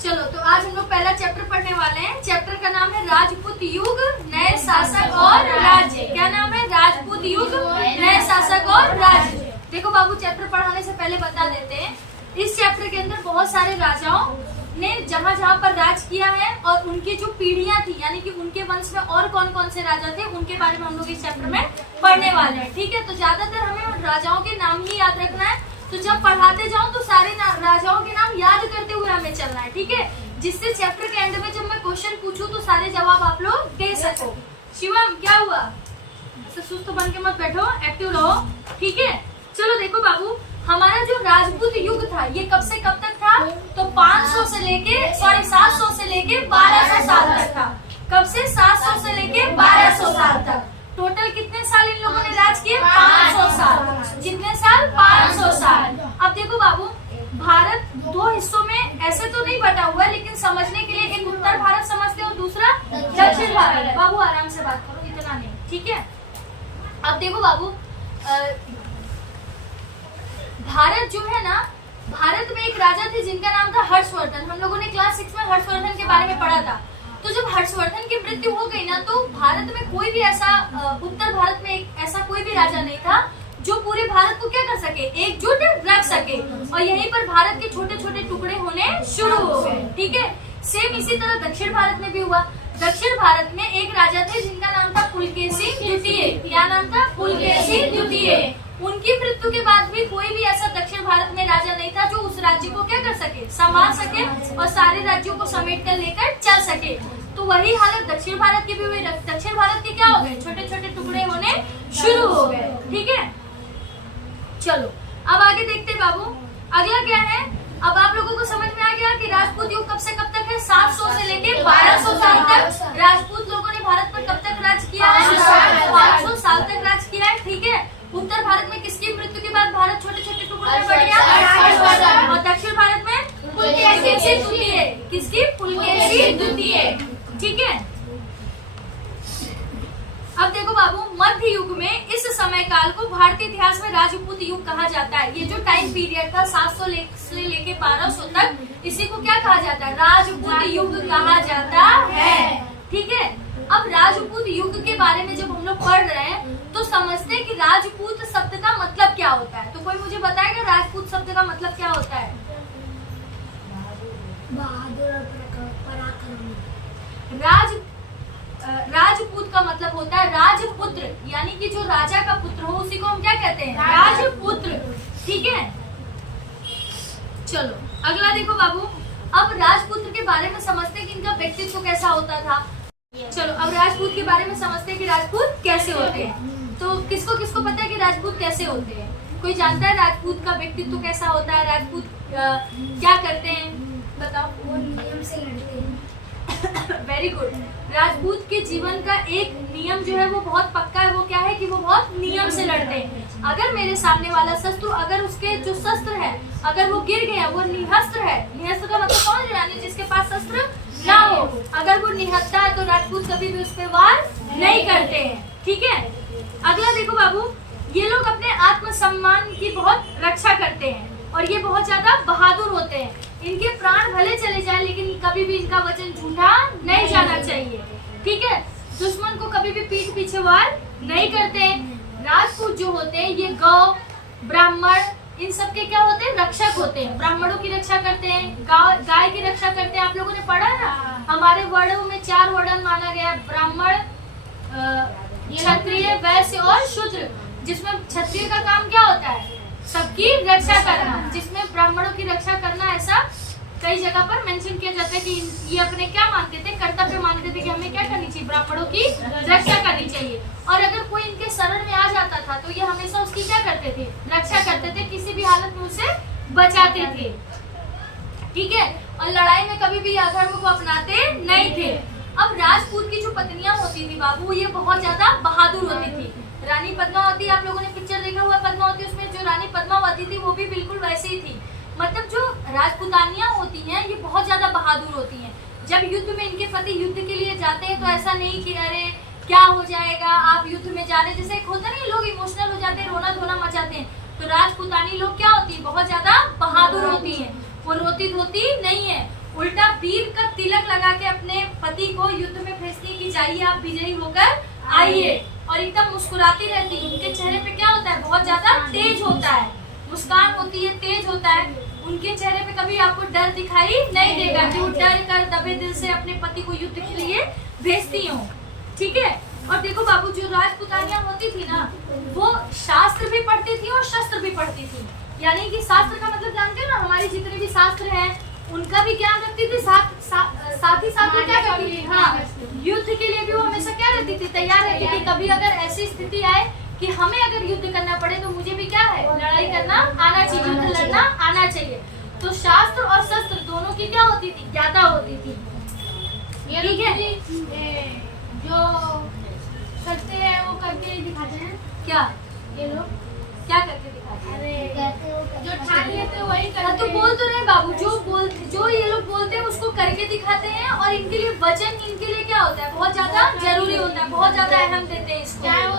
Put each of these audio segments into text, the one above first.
चलो तो आज हम लोग पहला चैप्टर पढ़ने वाले हैं। चैप्टर का नाम है राजपूत युग, नए शासक और राज्य। क्या नाम है? राजपूत युग, नए शासक और राज्य। देखो बाबू, चैप्टर पढ़ाने से पहले बता देते हैं, इस चैप्टर के अंदर बहुत सारे राजाओं ने जहाँ जहाँ पर राज किया है और उनकी जो पीढ़ियां थी, यानी कि उनके वंश में और कौन कौन से राजा थे, उनके बारे में हम लोग इस चैप्टर में पढ़ने वाले हैं। ठीक है, तो ज्यादातर हमें राजाओं के नाम ही याद रखना है। तो जब पढ़ाते जाओ तो सारे राजाओं के नाम याद करते हुए हमें चलना है। ठीक है, जिससे चैप्टर के एंड में जब मैं क्वेश्चन पूछूं तो सारे जवाब आप लोग दे सको। शिवम, क्या हुआ? ऐसे सुस्त बन के मत बैठो, एक्टिव रहो। ठीक है, चलो देखो बाबू, हमारा जो राजपूत युग था ये कब से कब तक था? तो 700 से लेके 1200 साल तक था। कब से? 700 से लेके 1200 साल तक। टोटल कितने साल इन लोगों ने राज किए? 500 साल। कितने साल? 500 साल। अब देखो बाबू, भारत दो हिस्सों में ऐसे तो नहीं बटा हुआ है, लेकिन समझने के लिए एक उत्तर भारत समझते हो, दूसरा दक्षिण भारत। बाबू आराम से बात करो, इतना नहीं। ठीक है, अब देखो बाबू, भारत जो है ना, भारत में एक राजा थे जिनका नाम था हर्षवर्धन। हम लोगों ने क्लास 6 में हर्षवर्धन के बारे में पढ़ा था। तो जब हर्षवर्धन की मृत्यु हो गई ना, तो भारत में कोई भी ऐसा उत्तर भारत में ऐसा कोई भी राजा नहीं था जो पूरे भारत को क्या कर सके, एकजुट रख सके। और यहीं पर भारत के छोटे छोटे टुकड़े होने शुरू हो गए। ठीक है, सेम इसी तरह दक्षिण भारत में भी हुआ। दक्षिण भारत में एक राजा थे जिनका नाम था पुलकेशी द्वितीय। क्या नाम था? पुलकेशी द्वितीय। उनकी मृत्यु के बाद भी कोई भी ऐसा दक्षिण भारत में राजा नहीं था जो उस राज्य को क्या कर सके, संभाल सके और सारे राज्यों को समेट कर लेकर चल सके। तो वही हालत दक्षिण भारत की भी हुई। दक्षिण भारत के क्या हो गए? छोटे छोटे टुकड़े होने शुरू हो गए। ठीक है, चलो अब आगे देखते हैं बाबू, अगला क्या है। अब आप लोगों को समझ में आ गया कि राजपूत युग कब से कब तक है? 700 से लेके 1200 साल तक राजपूत लोगों ने भारत पर कब तक राज किया है? 500 साल तक राज किया है। ठीक है, उत्तर भारत में किसकी मृत्यु के बाद भारत छोटे छोटे टुकड़ों में बढ़ गया? और दक्षिण भारत में पुलकेशी द्वितीय। किसकी? पुलकेशी द्वितीय। ठीक है, अब देखो बाबू, मध्य युग में इस समय काल को भारतीय इतिहास में राजपूत युग कहा जाता है। ये जो टाइम पीरियड था 700 से लेके 1200 तक, इसी को क्या कहा जाता है? राजपूत युग कहा जाता है। ठीक है, अब राजपूत युग के बारे में जब हम लोग पढ़ रहे हैं तो समझते हैं कि राजपूत शब्द का मतलब क्या होता है। तो कोई मुझे बताएगा राजपूत शब्द का मतलब क्या होता है? बहादुर और पराक्रमी। राजपूत का मतलब होता है राजपुत्र, यानी कि जो राजा का पुत्र हो उसी को हम क्या कहते हैं? राजपुत्र। ठीक है, चलो अगला देखो बाबू, अब राजपुत्र के बारे में समझते हैं कि इनका व्यक्तित्व कैसा होता था। चलो अब राजपूत के बारे में समझते हैं कि राजपूत कैसे होते हैं। तो किसको किसको पता है कि राजपूत कैसे होते हैं? कोई जानता है राजपूत का व्यक्तित्व कैसा होता है? राजपूत क्या करते हैं? बताओ। वो नियम से लड़ते हैं। Very good. राजपूत के जीवन का एक नियम जो है वो बहुत पक्का है। वो क्या है कि वो बहुत नियम से लड़ते हैं। अगर मेरे सामने वाला शत्रु, अगर उसके जो शस्त्र है, अगर वो गिर गया, वो निहस्त्र है। निहस्त्र का मतलब कौन है? यानी जिसके पास शस्त्र ना हो। अगर वो निहत्था है तो राजपूत कभी भी उस पर वार नहीं करते हैं। ठीक है, अगला देखो बाबू, ये लोग अपने आत्मसम्मान की बहुत रक्षा करते हैं और ये बहुत ज्यादा बहादुर होते हैं। इनके प्राण भले चले जाए लेकिन कभी भी इनका वचन झूठा नहीं जाना चाहिए। ठीक है, दुश्मन को कभी भी पीठ पीछे वार नहीं करते। राजपूत जो होते हैं ये गौ, ब्राह्मण, इन सब के क्या होते हैं? रक्षक होते हैं। ब्राह्मणों की रक्षा करते हैं, गाय की रक्षा करते हैं। आप लोगों ने पढ़ा ना, हमारे वर्णों में 4 वर्ण माना गया, ब्राह्मण, क्षत्रिय, वैश्य और शूद्र। जिसमें क्षत्रिय का काम क्या होता है? सबकी रक्षा करना। जिसमें ब्राह्मणों की रक्षा करना, ऐसा कई जगह पर मेंशन किया जाता है कि ये अपने क्या मानते थे? कर्तव्य मानते थे कि हमें क्या करनी चाहिए? ब्राह्मणों की रक्षा करनी चाहिए। और अगर कोई इनके शरण में आ जाता था तो ये हमेशा उसकी क्या करते थे? रक्षा करते थे, किसी भी हालत में उसे बचाते थे। ठीक है, और लड़ाई में कभी भी अधर्म को अपनाते नहीं थे। अब राजपूत की जो पत्नियां होती थी बाबू, ये बहुत ज्यादा बहादुर होती थी। रानी पद्मावती, आप लोगों ने पिक्चर देखा हुआ पद्मावती, उसमें जो रानी पद्मावती थी वो भी बिल्कुल वैसे ही थी। मतलब जो राजपुतानियां होती हैं ये बहुत ज्यादा बहादुर होती हैं। जब युद्ध में इनके पति युद्ध के लिए जाते हैं तो ऐसा नहीं कि अरे क्या हो जाएगा, आप युद्ध में जा रहे, जैसे एक होता नहीं, लोग इमोशनल हो जाते हैं, रोना धोना मचाते हैं। तो राजपुतानी लोग क्या होती है? बहुत ज्यादा बहादुर होती है। वो रोती धोती नहीं है, उल्टा वीर का तिलक लगा के अपने पति को युद्ध में भेजती कि जाइए आप विजयी होकर आइए, और एकदम मुस्कुराती रहती है। उनके चेहरे पे क्या होता है, बहुत ज्यादा तेज होता है, मुस्कान होती है, तेज होता है। उनके चेहरे पे कभी आपको डर दिखाई नहीं देगा कि वो डर कर दबे दिल से अपने पति को युद्ध के लिए भेजती हूँ, ठीक है। और देखो बाबू, जो राजपुतानियां होती थी ना, वो शास्त्र भी पढ़ती थी और शस्त्र भी पढ़ती थी। यानी कि शास्त्र का मतलब जानते हो ना, हमारे जितने भी शास्त्र हैं उनका भी ज्ञान रखती थी, साथ ही साथ वो क्या करती थी, हाँ, युद्ध के लिए भी वो हमेशा क्या रहती थी, तैयार रहती थी। कभी अगर ऐसी स्थिति आए कि हमें अगर युद्ध करना पड़े तो मुझे भी क्या है, लड़ाई करना आना चाहिए, युद्ध लड़ना आना चाहिए। तो शास्त्र और शस्त्र दोनों की क्या होती थी, ज्ञाता होती थी, ठीक है। जो करते हैं वो करके दिखाते हैं क्या ये लोग, क्या करके दिखाते हैं, अरे जो ठान लेते हैं वही हाँ, करते तो हैं। बोल तो रहे बाबू, जो ये लोग बोलते हैं उसको करके दिखाते हैं। और इनके लिए वचन, इनके लिए क्या होता है, बहुत ज्यादा जरूरी होता है, बहुत ज्यादा अहम देते हैं इसको। चाहे वो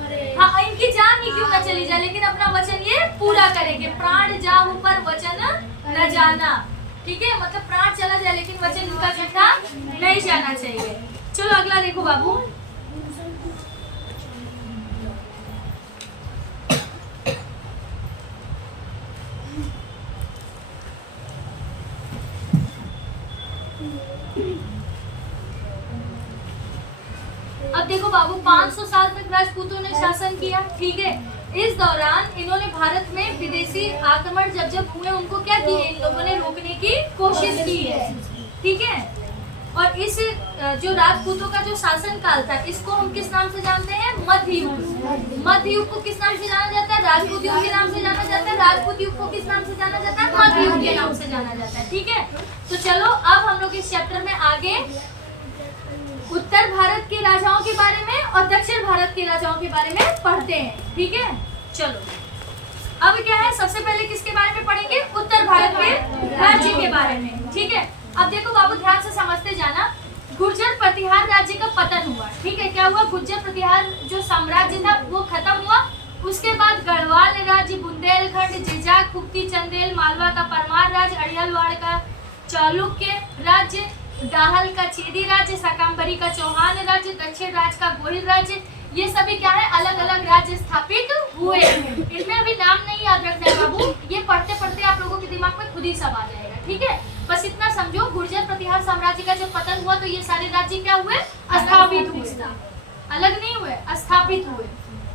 अरे हाँ, इनकी जान ही क्यों न चली जाए, लेकिन अपना वचन ये पूरा करेंगे। प्राण जाहु पर वचन न जाना, ठीक है, मतलब प्राण चला जाए लेकिन वचन इनका झूठा नहीं जाना चाहिए। चलो अगला देखो बाबू। अब देखो बाबू, 500 साल तक राजपूतों ने शासन किया, ठीक है। इस दौरान इन्होंने भारत में विदेशी आक्रमण जब जब हुए उनको क्या किए, इन लोगों ने रोकने की कोशिश की है, ठीक है। और इस जो राजपूतों का जो शासन काल था, इसको हम किस नाम से जानते हैं, मध्य युग। मध्य युग को किस नाम से जाना जाता है, राजपूत युग के नाम से जाना जाता है। राजपूत युग को किस नाम से जाना जाता है, मध्य युग के नाम से जाना जाता है, ठीक है। तो चलो अब हम लोग इस चैप्टर में आगे उत्तर भारत के राजाओं के बारे में और दक्षिण भारत के राजाओं के बारे में पढ़ते हैं, ठीक है। चलो अब क्या है, सबसे पहले किसके बारे में पढ़ेंगे, उत्तर भारत के राज्य के बारे में, ठीक है। अब देखो बाबू, ध्यान से समझते जाना। गुर्जर प्रतिहार राज्य का पतन हुआ, ठीक है। क्या हुआ, गुर्जर प्रतिहार जो साम्राज्य था वो खत्म हुआ। उसके बाद गढ़वाल राज्य, बुंदेलखंड, जिजाक, खुक्ती, चंदेल, मालवा का परमार राज्य, अड़ियालवाड़ का चालुक्य राज्य, दाहल का चेदी राज्य, शाकंभरी का चौहान राज्य, दक्षिण राज्य का गोहिल राज्य, ये सभी क्या है, अलग अलग राज्य स्थापित हुए। इनमें अभी नाम नहीं याद रखना है बाबू, ये पढ़ते पढ़ते आप लोगों के दिमाग में खुद ही सब आ जाएगा, ठीक है। बस इतना समझो, गुर्जर प्रतिहार साम्राज्य का जब पतन हुआ तो ये सारे राज्य क्या हुए, स्थापित हुए, अलग नहीं हुए, स्थापित हुए,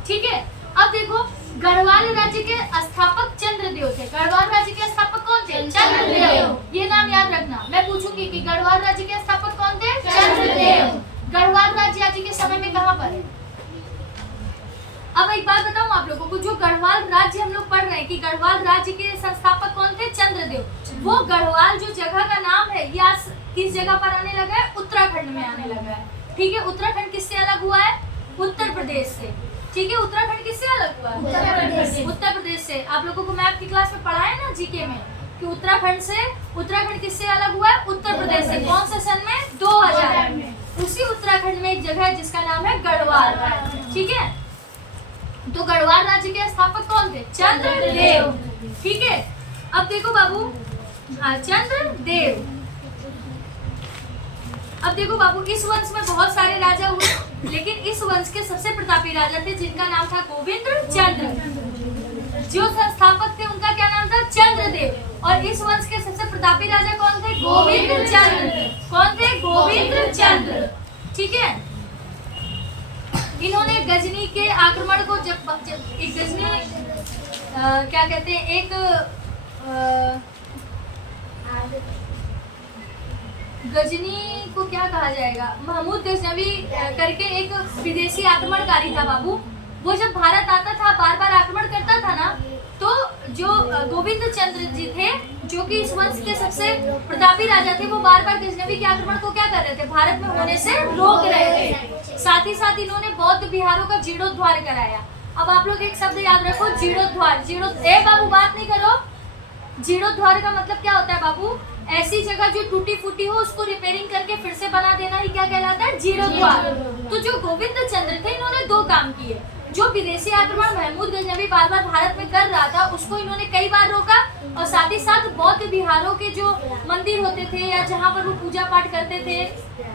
ठीक है। अब देखो, गढ़वाल राज्य के स्थापक चंद्रदेव थे। गढ़वाल राज्य के स्थापक कौन थे, चंद्रदेव, ये नाम याद रखना। मैं पूछूंगी कि गढ़वाल राज्य के स्थापक कौन थे, चंद्रदेव। गढ़वाल राज्य आज के समय में कहाँ पर है। अब एक बात बताऊं आप लोगों को, जो गढ़वाल राज्य हम लोग पढ़ रहे हैं कि गढ़वाल राज्य के संस्थापक कौन थे, चंद्रदेव, वो गढ़वाल जो जगह का नाम है ये आज किस जगह पर आने लगा है, उत्तराखंड में आने लगा है, ठीक है। उत्तराखंड किससे अलग हुआ है, उत्तर प्रदेश से, ठीक है। उत्तराखंड किससे अलग हुआ है, उत्तर प्रदेश से। आप लोगों को मैथ की क्लास में पढ़ाया ना जीके में कि उत्तराखंड किससे अलग हुआ है, उत्तर प्रदेश से। कौन से सन में, 2000 में। उसी उत्तराखंड में एक जगह है जिसका नाम है गढ़वाल, ठीक है। तो गढ़वाल राज्य के स्थापक कौन थे, चंद्रदेव, ठीक है। अब देखो बाबू, हाँ, चंद्रदेव। अब देखो बाबू, इस वंश में बहुत सारे राजा हुए, लेकिन इस वंश के सबसे प्रतापी राजा थे जिनका नाम था गोविंद चंद्र। जो संस्थापक थे उनका क्या नाम था, चंद्रदेव। और इस वंश के सबसे प्रतापी राजा कौन थे, गोविंद चंद्र। कौन थे, गोविंद चंद्र, ठीक है। इन्होंने गजनी के आक्रमण को जब एक गजनी क्या कहते हैं, एक गजनी को क्या कहा जाएगा, महमूद गजनवी करके एक विदेशी आक्रमणकारी था बाबू। वो जब भारत आता था, बार बार आक्रमण करता था ना, तो जो गोविंद चंद्र जी थे, जो कि इस वंश के सबसे प्रतापी राजा थे, वो बार बार गजनवी के आक्रमण को क्या कर रहे थे, भारत में होने से रोक रहे थे। साथ ही साथ इन्होंने बौद्ध बिहारों का जीर्णोद्धार कराया। अब आप लोग एक शब्द याद रखो, जीर्णोद्धार। ए बाबू बात नहीं करो। जीर्णोद्धार का मतलब क्या होता है बाबू, ऐसी जगह जो टूटी फूटी हो उसको रिपेयरिंग करके फिर से बना देना ही क्या कहलाता है, जीर्णोद्धार। तो जो गोविंद चंद्र थे, इन्होंने दो काम किए। जो विदेशी आक्रमण महमूद गजनवी बार बार भारत में कर रहा था उसको इन्होंने कई बार रोका, और साथ ही साथ बौद्ध विहारों के जो मंदिर होते थे या जहाँ पर वो पूजा पाठ करते थे,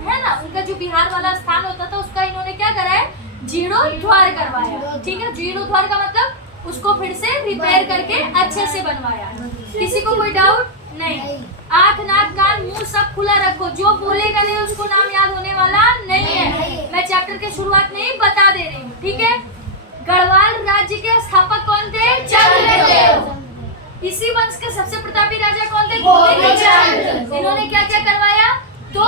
है ना, उनका जो विहार वाला स्थान होता था उसका इन्होंने क्या करा है, जीर्णोद्धार करवाया। ठीक है, जीर्णोद्धार का मतलब उसको फिर से रिपेयर करके अच्छे से बनवाया। किसी को कोई डाउट नहीं? आंख नाक कान मुंह सब खुला रखो, जो बोलेगा नहीं उसको नाम याद होने वाला नहीं है। मैं चैप्टर के शुरुआत में ही बता दे रही हूँ। ठीक है, गढ़वाल राज्य के स्थापक कौन थे? चंद्रदेव। इसी वंश के सबसे प्रतापी राजा कौन थे? गोविंद। इन्होंने क्या क्या करवाया? तो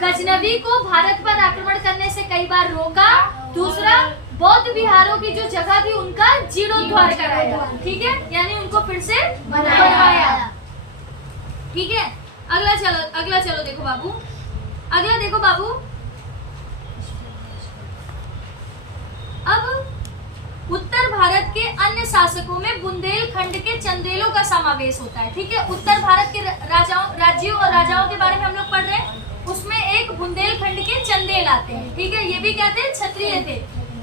गजनवी को भारत पर आक्रमण करने से कई बार रोका। दूसरा, बौद्ध विहारों की जो जगह थी उनका जीर्णोद्धार कराया। ठीक है, यानी उनको फिर से बनवाया। ठीक है, अगला चलो देखो बाबू, अगला देखो बाबू। अब उत्तर भारत के अन्य शासकों में बुंदेलखंड के चंदेलों का समावेश होता है। ठीक है, उत्तर भारत के राज्यों और राजाओं के बारे में हम लोग पढ़ रहे हैं, उसमें एक बुंदेलखंड के चंदेल आते हैं। ठीक है, ये भी क्या थे? क्षत्रिय थे।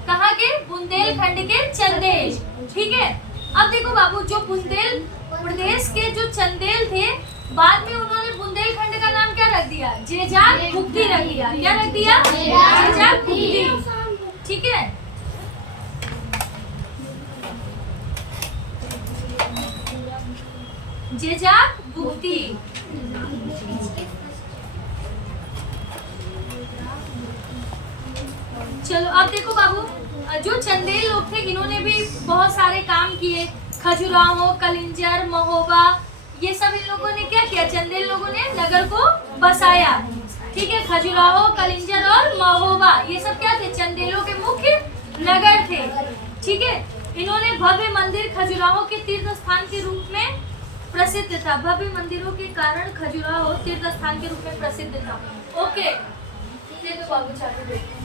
कहाँ के? बुंदेलखंड के चंदेल। ठीक है, अब देखो बाबू, जो बुंदेल प्रदेश के जो चंदेल थे, बाद में उन्होंने बुंदेलखंड का नाम क्या रख दिया? जेजाक भुक्ति रख दिया। क्या रख दिया? जेजाक भुक्ति। ठीक है, जेजाक भुक्ति। चलो अब देखो बाबू, जो चंदेल लोग थे इन्होंने भी बहुत सारे काम किए। खजुराहो, कलिंजर, महोबा, ये सब इन लोगों ने क्या किया? चंदेल लोगों ने नगर को बसाया। ठीक है, खजुराहो, कलिंजर और महोबा ये सब क्या थे? चंदेलों के मुख्य नगर थे। ठीक है, इन्होंने भव्य मंदिर खजुराहो के तीर्थ स्थान के रूप में प्रसिद्ध था। भव्य मंदिरों के कारण खजुराहो तीर्थ स्थान के रूप में प्रसिद्ध था। ओके, ये तो बाबू चालू देखते हैं।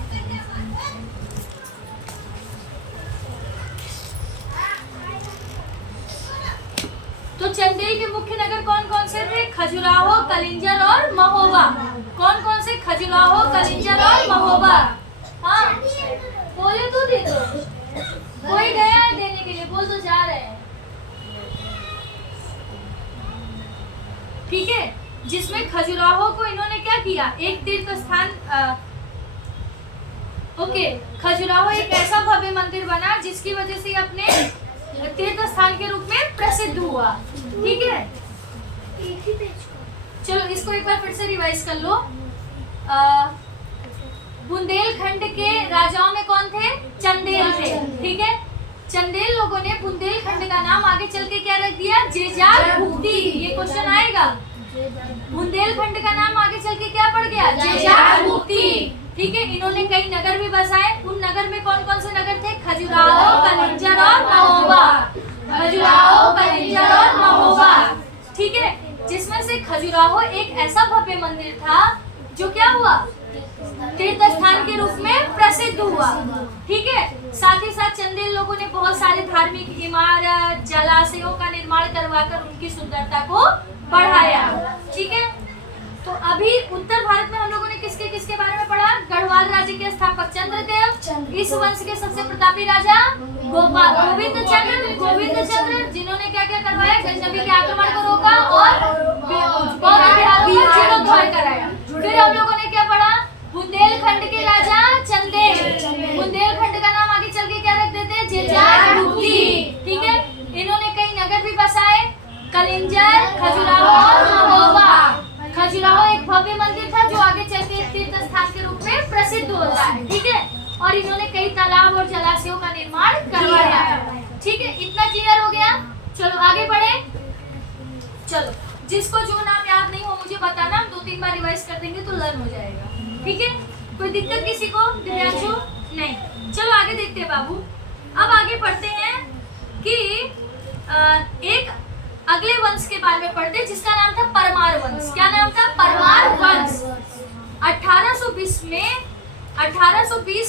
तो चंदेल के मुख्य नगर कौन कौन से थे? खजुराहो, कलिंजर और महोबा। कौन कौन से? खजुराहो, कलिंजर और महोबा। हाँ, बोले तो दे दो, कोई गया है देने के लिए? बोल तो जा रहे हैं। ठीक है, जिसमें खजुराहो को इन्होंने क्या किया? एक तीर्थ स्थान। ओके, खजुराहो एक ऐसा भव्य मंदिर बना जिसकी वजह से अपने तीर्थ स्थान के रूप में प्रसिद्ध हुआ। ठीक है, चलो इसको एक बार फिर से रिवाइज कर लो। बुंदेलखंड के राजाओं में कौन थे? चंदेल थे। ठीक है, चंदेल लोगों ने बुंदेलखंड का नाम आगे चल के क्या रख दिया? जेजाक भुक्ति। ये क्वेश्चन आएगा। बुंदेलखंड का नाम आगे चल के क्या पड़ गया? जेजाक भुक्ति। ठीक है, इन्होंने कई नगर भी बसाए। उन नगर में कौन कौन से नगर थे? खजुराहो, कलिंजर और महोबा। खजुराहो, कलिंजर और महोबा। ठीक है, जिसमें से खजुराहो एक ऐसा भव्य मंदिर था जो क्या हुआ? तीर्थ स्थान के रूप में प्रसिद्ध हुआ। ठीक है, साथ ही साथ चंदेल लोगों ने बहुत सारे धार्मिक इमारत, जलाशयों का निर्माण करवाकर उनकी सुंदरता को बढ़ाया। ठीक है, तो अभी उत्तर भारत में हम लोगों ने किसके किसके बारे में पढ़ा? गढ़वाल राज्य के स्थापक चंद्रदेव, इस वंश के सबसे प्रतापी राजा गोविंद चंद्र, जिन्होंने क्या क्या करवाया? गजनवी के आक्रमण को रोका और बौद्ध विहारों का जीर्णोद्धार कराया। फिर हम लोगों ने क्या पढ़ा? बुंदेलखंड के राजा चंदेल। बुंदेलखंड का नाम आगे चल के क्या रख देते? जेजाक भुक्ति। ठीक है, इन्होंने कई नगर भी बसाए। कलिंजर, खजुराहो और महोबा। खजुराहो एक भव्य मंदिर था जो आगे चल के तीर्थ स्थान के रूप में प्रसिद्ध होता है। ठीक है, और इन्होंने कई तालाब और जलाशयों का निर्माण करवाया। ठीक है, इतना क्लियर हो गया। चलो आगे बढ़े। चलो, जिसको जो नाम याद नहीं हो मुझे बताना, हम 2-3 बार रिवाइज कर देंगे तो लर्न हो जाएगा। ठीक है, कोई दिक्कत किसी को? दिव्यांशु? नहीं। चलो आगे देखते हैं बाबू। अब आगे पढ़ते हैं कि एक अगले वंश के बारे में पढ़ते हैं जिसका नाम था परमार वंश। क्या नाम था? परमार वंश। 1820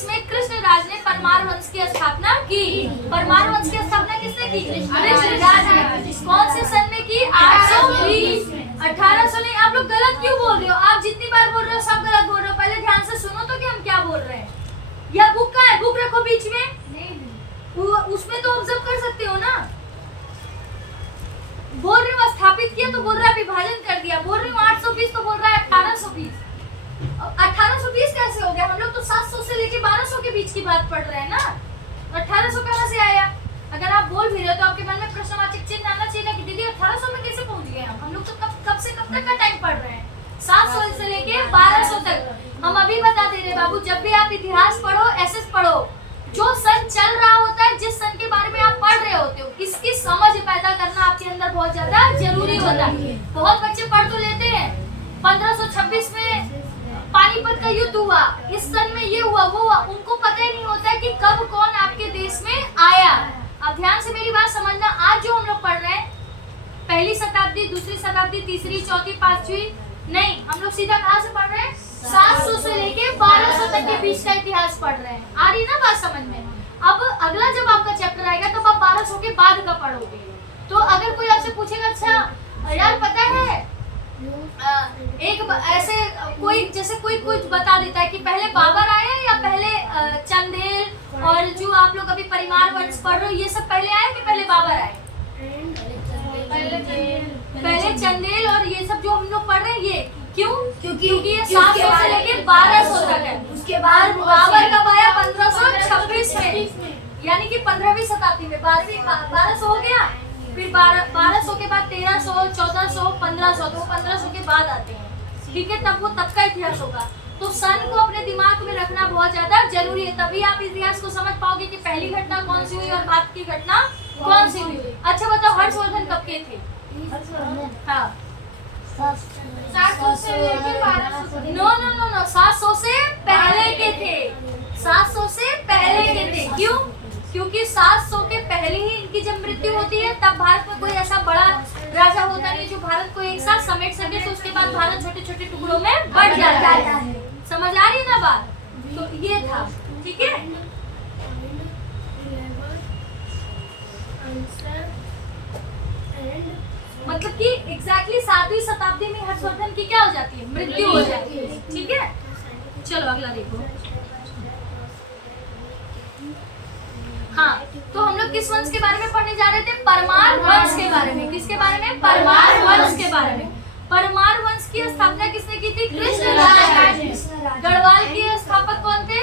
में कृष्णराज ने परमार वंश की स्थापना की। परमार वंश की स्थापना किसने की? कृष्णराज ने। कौन से सन में की? 820। 1800 नहीं, आप लोग गलत क्यों बोल रहे हो? आप जितनी बार बोल रहे हो सब गलत बोल रहे हो। पहले ध्यान से सुनो तो कि हम क्या बोल रहे हैं। यह बुक का है, बुक रखो बीच में। उसमें तो ऑब्जर्व कर सकते हो ना। बोल रही हूँ स्थापित किया तो बोल रहा है विभाजन कर दिया, बोल रही हूँ 820 तो बोल रहा है 1820। 1820 कैसे हो गया? हम लोग तो 700 से लेके 1200 के बीच की बात पढ़ रहे हैं ना, 1800 कहाँ से आया? अगर आप बोल भी रहे हो तो आपके मन में प्रश्नवाचक चिन्ह आना चाहिए ना कि दीदी 1800 में कैसे पहुंच गए हम लोग तो कब से कब तक का टाइम पढ़ रहे हैं, 700 से लेके 1200 तक। हम अभी बता दे रहे बाबू, जब भी आप इतिहास पढ़ो, एसएस पढ़ो, जो सन चल रहा होता है, जिस सन के बारे में आप पढ़ रहे होते हो, इसकी समझ पैदा करना आपके अंदर बहुत ज्यादा जरूरी होता है। बहुत बच्चे पढ़ तो लेते हैं 1526 में पानीपत का युद्ध हुआ, इस सन में ये हुआ वो हुआ, उनको पता ही नहीं होता है कि कब कौन आपके देश में आया। अब ध्यान से मेरी बात समझना, आज जो हम लोग पढ़ रहे हैं पहली शताब्दी, दूसरी शताब्दी, तीसरी, चौथी, पांचवी नहीं, हम लोग सीधा कहाँ से पढ़ रहे हैं? 700 से लेके 1200 तक के बीच का इतिहास पढ़ रहे हैं। आ रही ना बात समझ में? अब अगला जब आपका चैप्टर आएगा तब आप 1200 के बाद का पढ़ोगे। तो अगर कोई आपसे पूछेगा अच्छा यार पता है ऐसे कोई जैसे कोई कुछ बता देता है कि पहले बाबर आए या पहले चंदेल, और जो आप लोग अभी परिवार वंश पढ़ रहे हो ये सब पहले आए कि पहले बाबर आए? पहले चंदेल और ये सब जो हम लोग पढ़ रहे हैं ये क्यों? क्योंकि ये 700 से लेके 1200 तक है। उसके बाद बाबर कब आया? 1526 में, यानी कि 15वीं शताब्दी में। 1200 हो गया, फिर 1200 के बाद 1300, 1400, 1500, तो 1500 के बाद आते हैं, ठीक है? तब वो तब का इतिहास होगा। तो सन को अपने दिमाग में रखना बहुत ज्यादा जरूरी है, तभी आप इतिहास को समझ पाओगे कि पहली घटना कौन सी हुई और बाद की घटना कौन सी हुई। अच्छा बताओ, हर्षवर्धन कब के थे? हाँ, 700 से लेकर 1200। नो 700 से पहले के थे, 700 से पहले के थे। क्यों? क्योंकि 700 के पहले ही इनकी जब मृत्यु होती है तब भारत में कोई ऐसा बड़ा राजा होता नहीं जो भारत को एक साथ समेट सके, तो उसके बाद भारत छोटे छोटे टुकड़ों में बढ़ जाता है। समझ आ रही है ना बात? तो ये था, ठीक है? मतलब कि एग्जैक्टली 7वीं शताब्दी में हर्षवर्धन की क्या हो जाती है? मृत्यु हो जाती है, ठीक है? चलो अगला देखो। हाँ, तो हम लोग किस वंश के बारे में पढ़ने जा रहे थे? परमार वंश के बारे में। किसके बारे में? परमार वंश के बारे में। परमार वंश की स्थापना किसने की थी? कृष्णराज। गढ़वाल के स्थापक कौन थे?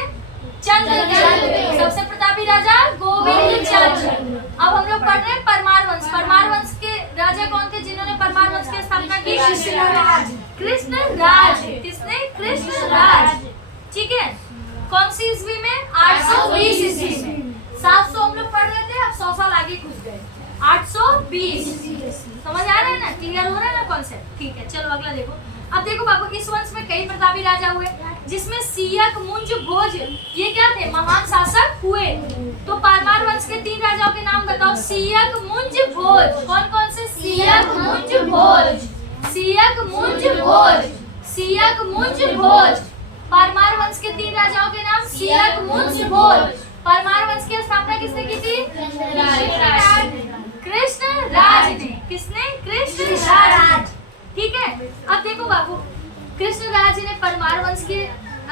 चंद्रगुप्त। सबसे प्रतापी राजा गोविंद चंद्र। अब हम लोग पढ़ रहे हैं परमार वंश। परमार वंश के राजा कौन थे जिन्होंने परमार वंश की स्थापना की? कृष्णराज। कृष्णराज। किसने? कृष्णराज, ठीक है? कौन सी ईस्वी में? 820 ईस्वी में। 700 हम लोग पढ़ रहे थे, अब 100 साल आगे घुस गए। 820। समझ आ रहा है ना? क्लियर हो रहा है ना कॉन्सेप्ट? ठीक है, चलो अगला देखो। अब देखो बाबू, इस वंश में कई प्रतापी राजा हुए, जिसमें सियक, मुंज, भोज ये क्या थे? महान शासक हुए। तो परमार वंश के 3 राजाओं के नाम बताओ। सियक, मुंज, भोज। कौन कौन से? सियक, मुंज, भोज। सियक, मुंज, भोज। सियक, मुंज, भोज। परमार वंश के 3 राजाओं के नाम सियक, मुंज, भोज। परमार वंश की स्थापना किसने की थी? कृष्णराज ने। किसने? कृष्णराज, ठीक है? अब देखो बाबू, कृष्णराज ने परमार वंश की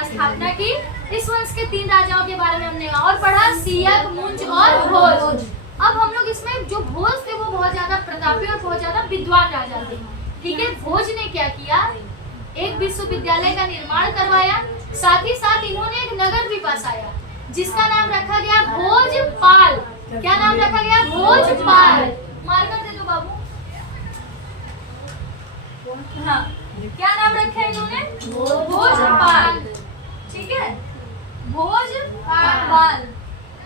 स्थापना की। इस वंश के 3 राजाओं के बारे में हमने और पढ़ा, सियक, मुंज और भोज। अब हम लोग इसमें जो भोज थे वो बहुत ज्यादा प्रतापी और बहुत ज्यादा विद्वान राजा थे, ठीक है? भोज ने क्या किया? एक विश्वविद्यालय का निर्माण करवाया, साथ ही साथ इन्होंने एक नगर भी बसाया जिसका नाम रखा गया भोजपाल। क्या नाम रखा गया? भोजपाल। मार्कर दे दो बाबू। हाँ, क्या नाम रखा है इन्होंने? भोजपाल, ठीक है? भोजपाल,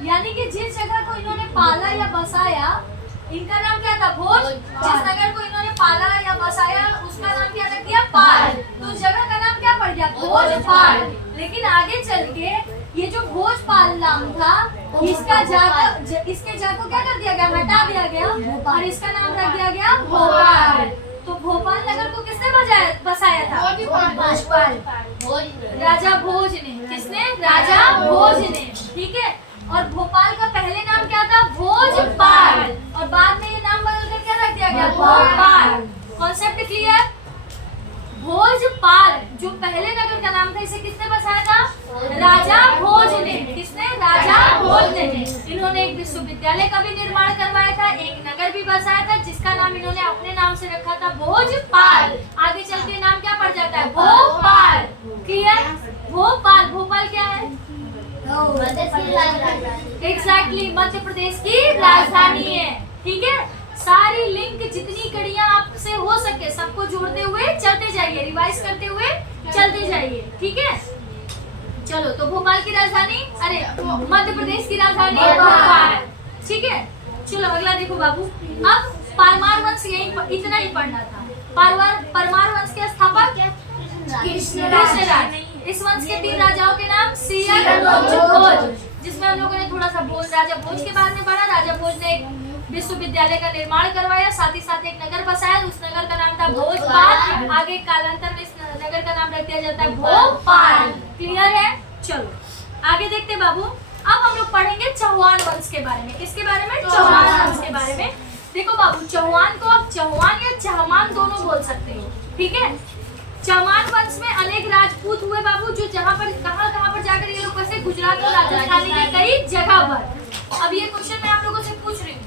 यानी कि जिस जगह को इन्होंने पाला या बसाया, इनका नाम क्या था? भोज। जिस नगर को इन्होंने पाला या बसाया उसका नाम क्या रख दिया? पाल। तो उस जगह का नाम क्या पड़ गया? भोजपाल। लेकिन आगे चल के ये जो भोजपाल नाम था, इसका इसके जगह को क्या कर दिया गया? हटा दिया गया और इसका नाम रख दिया गया भोपाल। तो भोपाल नगर को किसने बसाया था? भोजपाल। राजा भोज ने। किसने? राजा भोज ने, ठीक है? और भोपाल का पहले नाम क्या था? भोजपाल, और बाद में ये नाम बदलकर क्या रख दिया गया? भोपाल। Concept clear? भोजपाल जो पहले नगर का नाम था इसे किसने बसाया था? राजा भोज ने। किसने? राजा भोज ने। इन्होंने एक विश्वविद्यालय का भी निर्माण करवाया था, एक नगर भी बसाया था जिसका नाम इन्होंने अपने नाम से रखा था भोजपाल। आगे चल के नाम क्या पड़ जाता है? भोपाल। क्लियर? भोपाल। भोपाल क्या है? एग्जैक्टली मध्य प्रदेश की राजधानी है। ठीक है, सारी लिंक जितनी कड़ियां आपसे हो सके सबको जोड़ते हुए चलते जाइए, रिवाइज करते हुए चलते जाइए। ठीक है, चलो तो भोपाल की राजधानी, अरे मध्य प्रदेश की राजधानी भोपाल। ठीक है, चलो अगला देखो बाबू। अब परमार वंश, यही इतना ही पढ़ना था। परमार वंश के स्थापक कृष्णराज। इस वंश के 3 राजाओं के नाम सियर, भोज, जिसमें हम लोगों ने थोड़ा सा राजा भोज के बारे में पढ़ा। राजा भोज ने एक विश्वविद्यालय का निर्माण करवाया, साथ ही साथ एक नगर बसाया, उस नगर का नाम था भोजपाल। आगे कालांतर में इस नगर का नाम रख दिया जाता है भोपाल। क्लियर है? चलो आगे देखते हैं बाबू। अब हम लोग पढ़ेंगे चौहान वंश के बारे में। किसके बारे में? चौहान वंश के बारे में। देखो बाबू, चौहान को आप चौहान या चहमान दोनों बोल सकते हो। ठीक है, चौहान वंश में अनेक राजपूत हुए बाबू, जो कहाँ पर जाकर ये लोग बसे? गुजरात और राजस्थान के कई जगह पर। अब ये क्वेश्चन मैं आप लोगों से पूछ रही हूँ,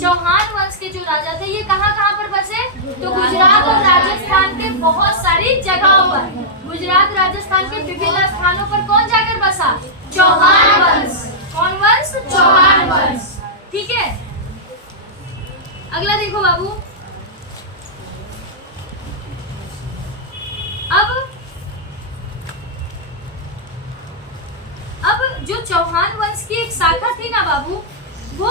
चौहान वंश के जो राजा थे ये कहाँ पर बसे? तो गुजरात और राजस्थान के बहुत सारी जगहों पर। गुजरात राजस्थान के विभिन्न स्थानों पर कौन जाकर बसा? चौहान वंश। कौन वंश? चौहान वंश। ठीक है, अगला देखो बाबू। अब जो चौहान वंश की एक शाखा थी ना बाबू, वो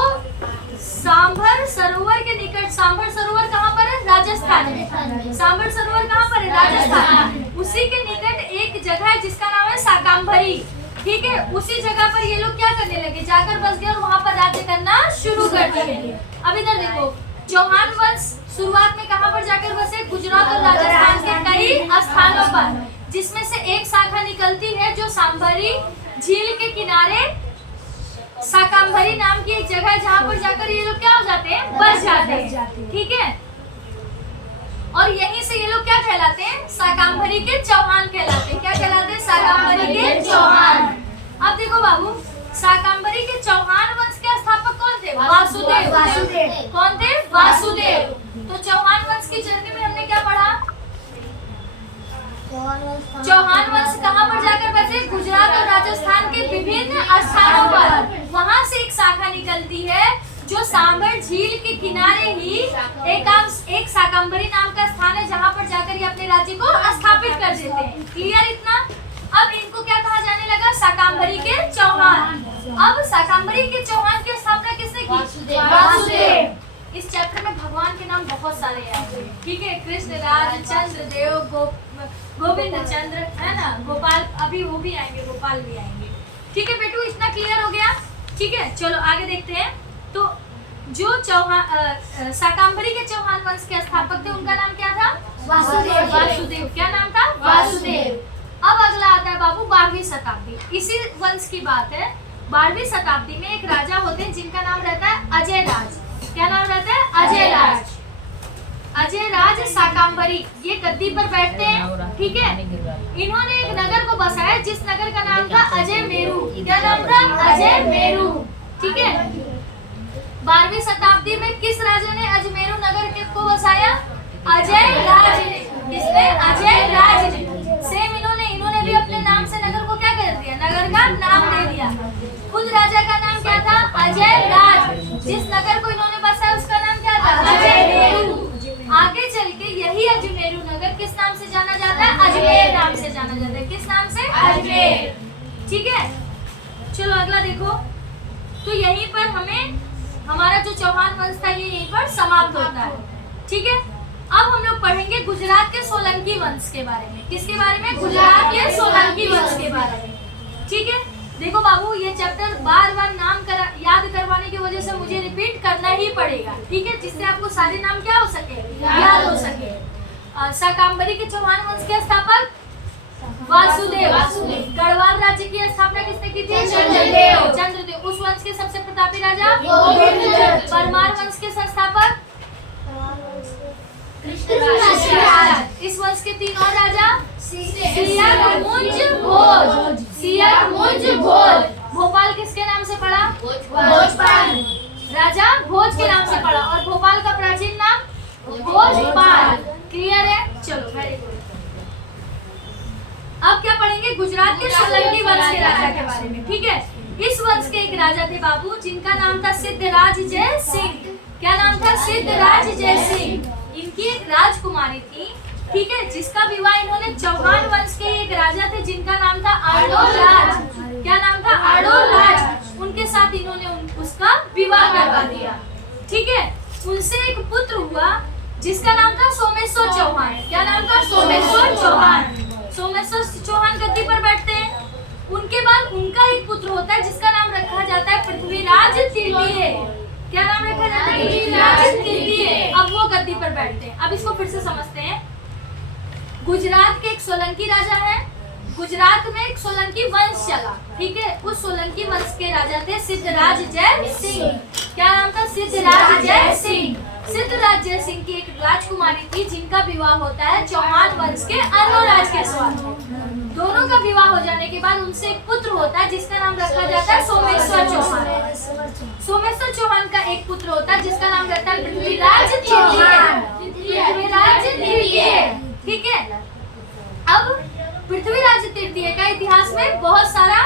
सांभर सरोवर के निकट, सांभर सरोवर कहाँ पर है? राजस्थान में। सांभर सरोवर कहाँ पर है? राजस्थान। उसी के निकट एक जगह है जिसका नाम है शाकंभरी। ठीक है, उसी जगह पर ये लोग क्या करने लगे? जाकर बस गए और वहाँ पर राज्य करना शुरू कर दिए। अब इधर देखो, चौहान वंश शुरुआत में कहाँ पर जाकर बसे? गुजरात और राजस्थान के कई स्थानों पर, जिसमें से एक शाखा निकलती है जो सांभरी झील के किनारे शाकंभरी नाम की एक जगह है, जहाँ पर जाकर ये लोग क्या हो जाते हैं? बस जाते हैं। ठीक है, और यहीं से ये लोग क्या कहलाते हैं? शाकंभरी के चौहान कहलाते हैं। क्या कहलाते हैं? शाकंभरी के चौहान। अब देखो बाबू, शाकंभरी के चौहान वंश के स्थापक कौन थे? वासुदेव। कौन थे? वासुदेव। तो चौहान वंश की जर्नी में हमने क्या पढ़ा? चौहान वंश कहाँ पर जाकर बसे? गुजरात और राजस्थान के विभिन्न स्थानों पर। वहाँ से एक शाखा निकलती है जो सांभर झील के किनारे ही एक शाकंभरी नाम का स्थान है, जहाँ पर जाकर ये अपने राज्य को स्थापित कर देते हैं। क्लियर इतना? अब इनको क्या कहा जाने लगा? शाकंभरी के चौहान। अब शाकंभरी के चौहान की स्थापना किसने की? वासुदेव। इस चैप्टर में भगवान के नाम बहुत सारे आएंगे। ठीक है, कृष्ण राज, चंद्रदेव, गोविंद चंद्र, है ना, गोपाल, अभी वो भी आएंगे, गोपाल भी आएंगे। ठीक है बेटू, इतना क्लियर हो गया? ठीक है, चलो आगे देखते हैं। तो जो शाकंभरी के चौहान वंश के स्थापक थे उनका नाम क्या था? वासुदेव। वासुदेव। क्या नाम था? वासुदेव। अब अगला आता है बाबू 12वीं शताब्दी। इसी वंश की बात है। 12वीं शताब्दी में एक राजा होते हैं जिनका नाम रहता है अजय राज। क्या नाम रहता है? अजय राज। अजय राज शाकंभरी ये गद्दी पर बैठते हैं। ठीक है, इन्होंने एक नगर को बसाया जिस नगर का नाम था अजय मेरू। क्या नाम था? अजय मेरू। ठीक है, 12वीं शताब्दी में किस राजा ने अजमेरू नगर को बसाया? अजय राज ने। किसने? अजय राज ने। सेम इन्होंने भी अपने नाम से नगर को क्या कर दिया? नगर का नाम दे दिया। खुद राजा का नाम क्या था? अजय राज। जिस नगर को इन्होंने बसाया उसका नाम क्या था? अजय मेरू। आगे चल के यही अजमेरू नगर किस नाम से जाना जाता है? अजमेर नाम से जाना जाता है। किस नाम से? अजमेर। ठीक है, चलो अगला देखो। तो यहीं पर हमारा जो चौहान वंश था ये यहीं पर समाप्त होता है। ठीक है, अब हम लोग पढ़ेंगे गुजरात के सोलंकी वंश के बारे में। किसके बारे में? गुजरात के सोलंकी वंश के बारे में। ठीक है, देखो बाबू, ये चैप्टर बार नाम याद करवाने की वजह से मुझे रिपीट करना ही पड़ेगा। ठीक है, जिससे आपको सारे नाम क्या हो सके? याद हो सके। शाकंभरी के चौहान वंश के स्थापक वासुदेव। गढ़वाल राज्य की स्थापना किसने की थी? चंद्रदेव। उस वंश के सबसे प्रतापी राजा परमार वंश के संस्थापक कृष्णराज। इस वंश के 3 और राजा सियामुंज भोज, सियामुंज भोज। भोपाल किसके नाम से पड़ा? भोजपाल। राजा भोज के नाम से पड़ा और भोपाल का प्राचीन नाम भोजपाल। क्लियर है? चलो वेरी गुड। अब क्या पढ़ेंगे? गुजरात के सोलंकी वंश के राजा के बारे में। ठीक है, इस वंश के एक राजा थे बाबू जिनका नाम था सिद्धराज जय सिंह। क्या नाम था? सिद्धराज जय सिंह। इनकी एक राजकुमारी थी, ठीक है, जिसका विवाह इन्होंने चौहान वंश के एक राजा थे जिनका नाम था आड़ोराज। क्या नाम था? आड़ोराज। उनके साथ इन्होंने उसका विवाह करवा दिया। ठीक है, उनसे एक पुत्र हुआ जिसका नाम था सोमेश्वर चौहान। क्या नाम था? सोमेश्वर चौहान। सोमेश्वर चौहान गद्दी पर बैठते हैं। उनके बाद उनका एक पुत्र होता है जिसका नाम रखा जाता है पृथ्वीराज तृतीय। क्या नाम रखा जाता है? पृथ्वीराज तृतीय। अब वो गद्दी पर बैठते हैं। अब इसको फिर से समझते हैं। गुजरात के एक सोलंकी राजा है। गुजरात में एक सोलंकी वंश चला, ठीक है। उस सोलंकी वंश के राजा थे सिद्धराज जय सिंह। क्या नाम था? सिद्धराज जय सिंह। सिद्धराज जय सिंह की एक राजकुमारी थी जिनका विवाह होता है चौहान वंश के अनुराज के साथ। दोनों का विवाह हो जाने के बाद उनसे एक पुत्र होता है जिसका नाम रखा जाता है सोमेश्वर चौहान। सोमेश्वर चौहान का एक पुत्र होता है जिसका नाम रहता है पृथ्वीराज तृतीय। पृथ्वीराज तृतीय, ठीक है। अब पृथ्वीराज तृतीय का इतिहास में बहुत सारा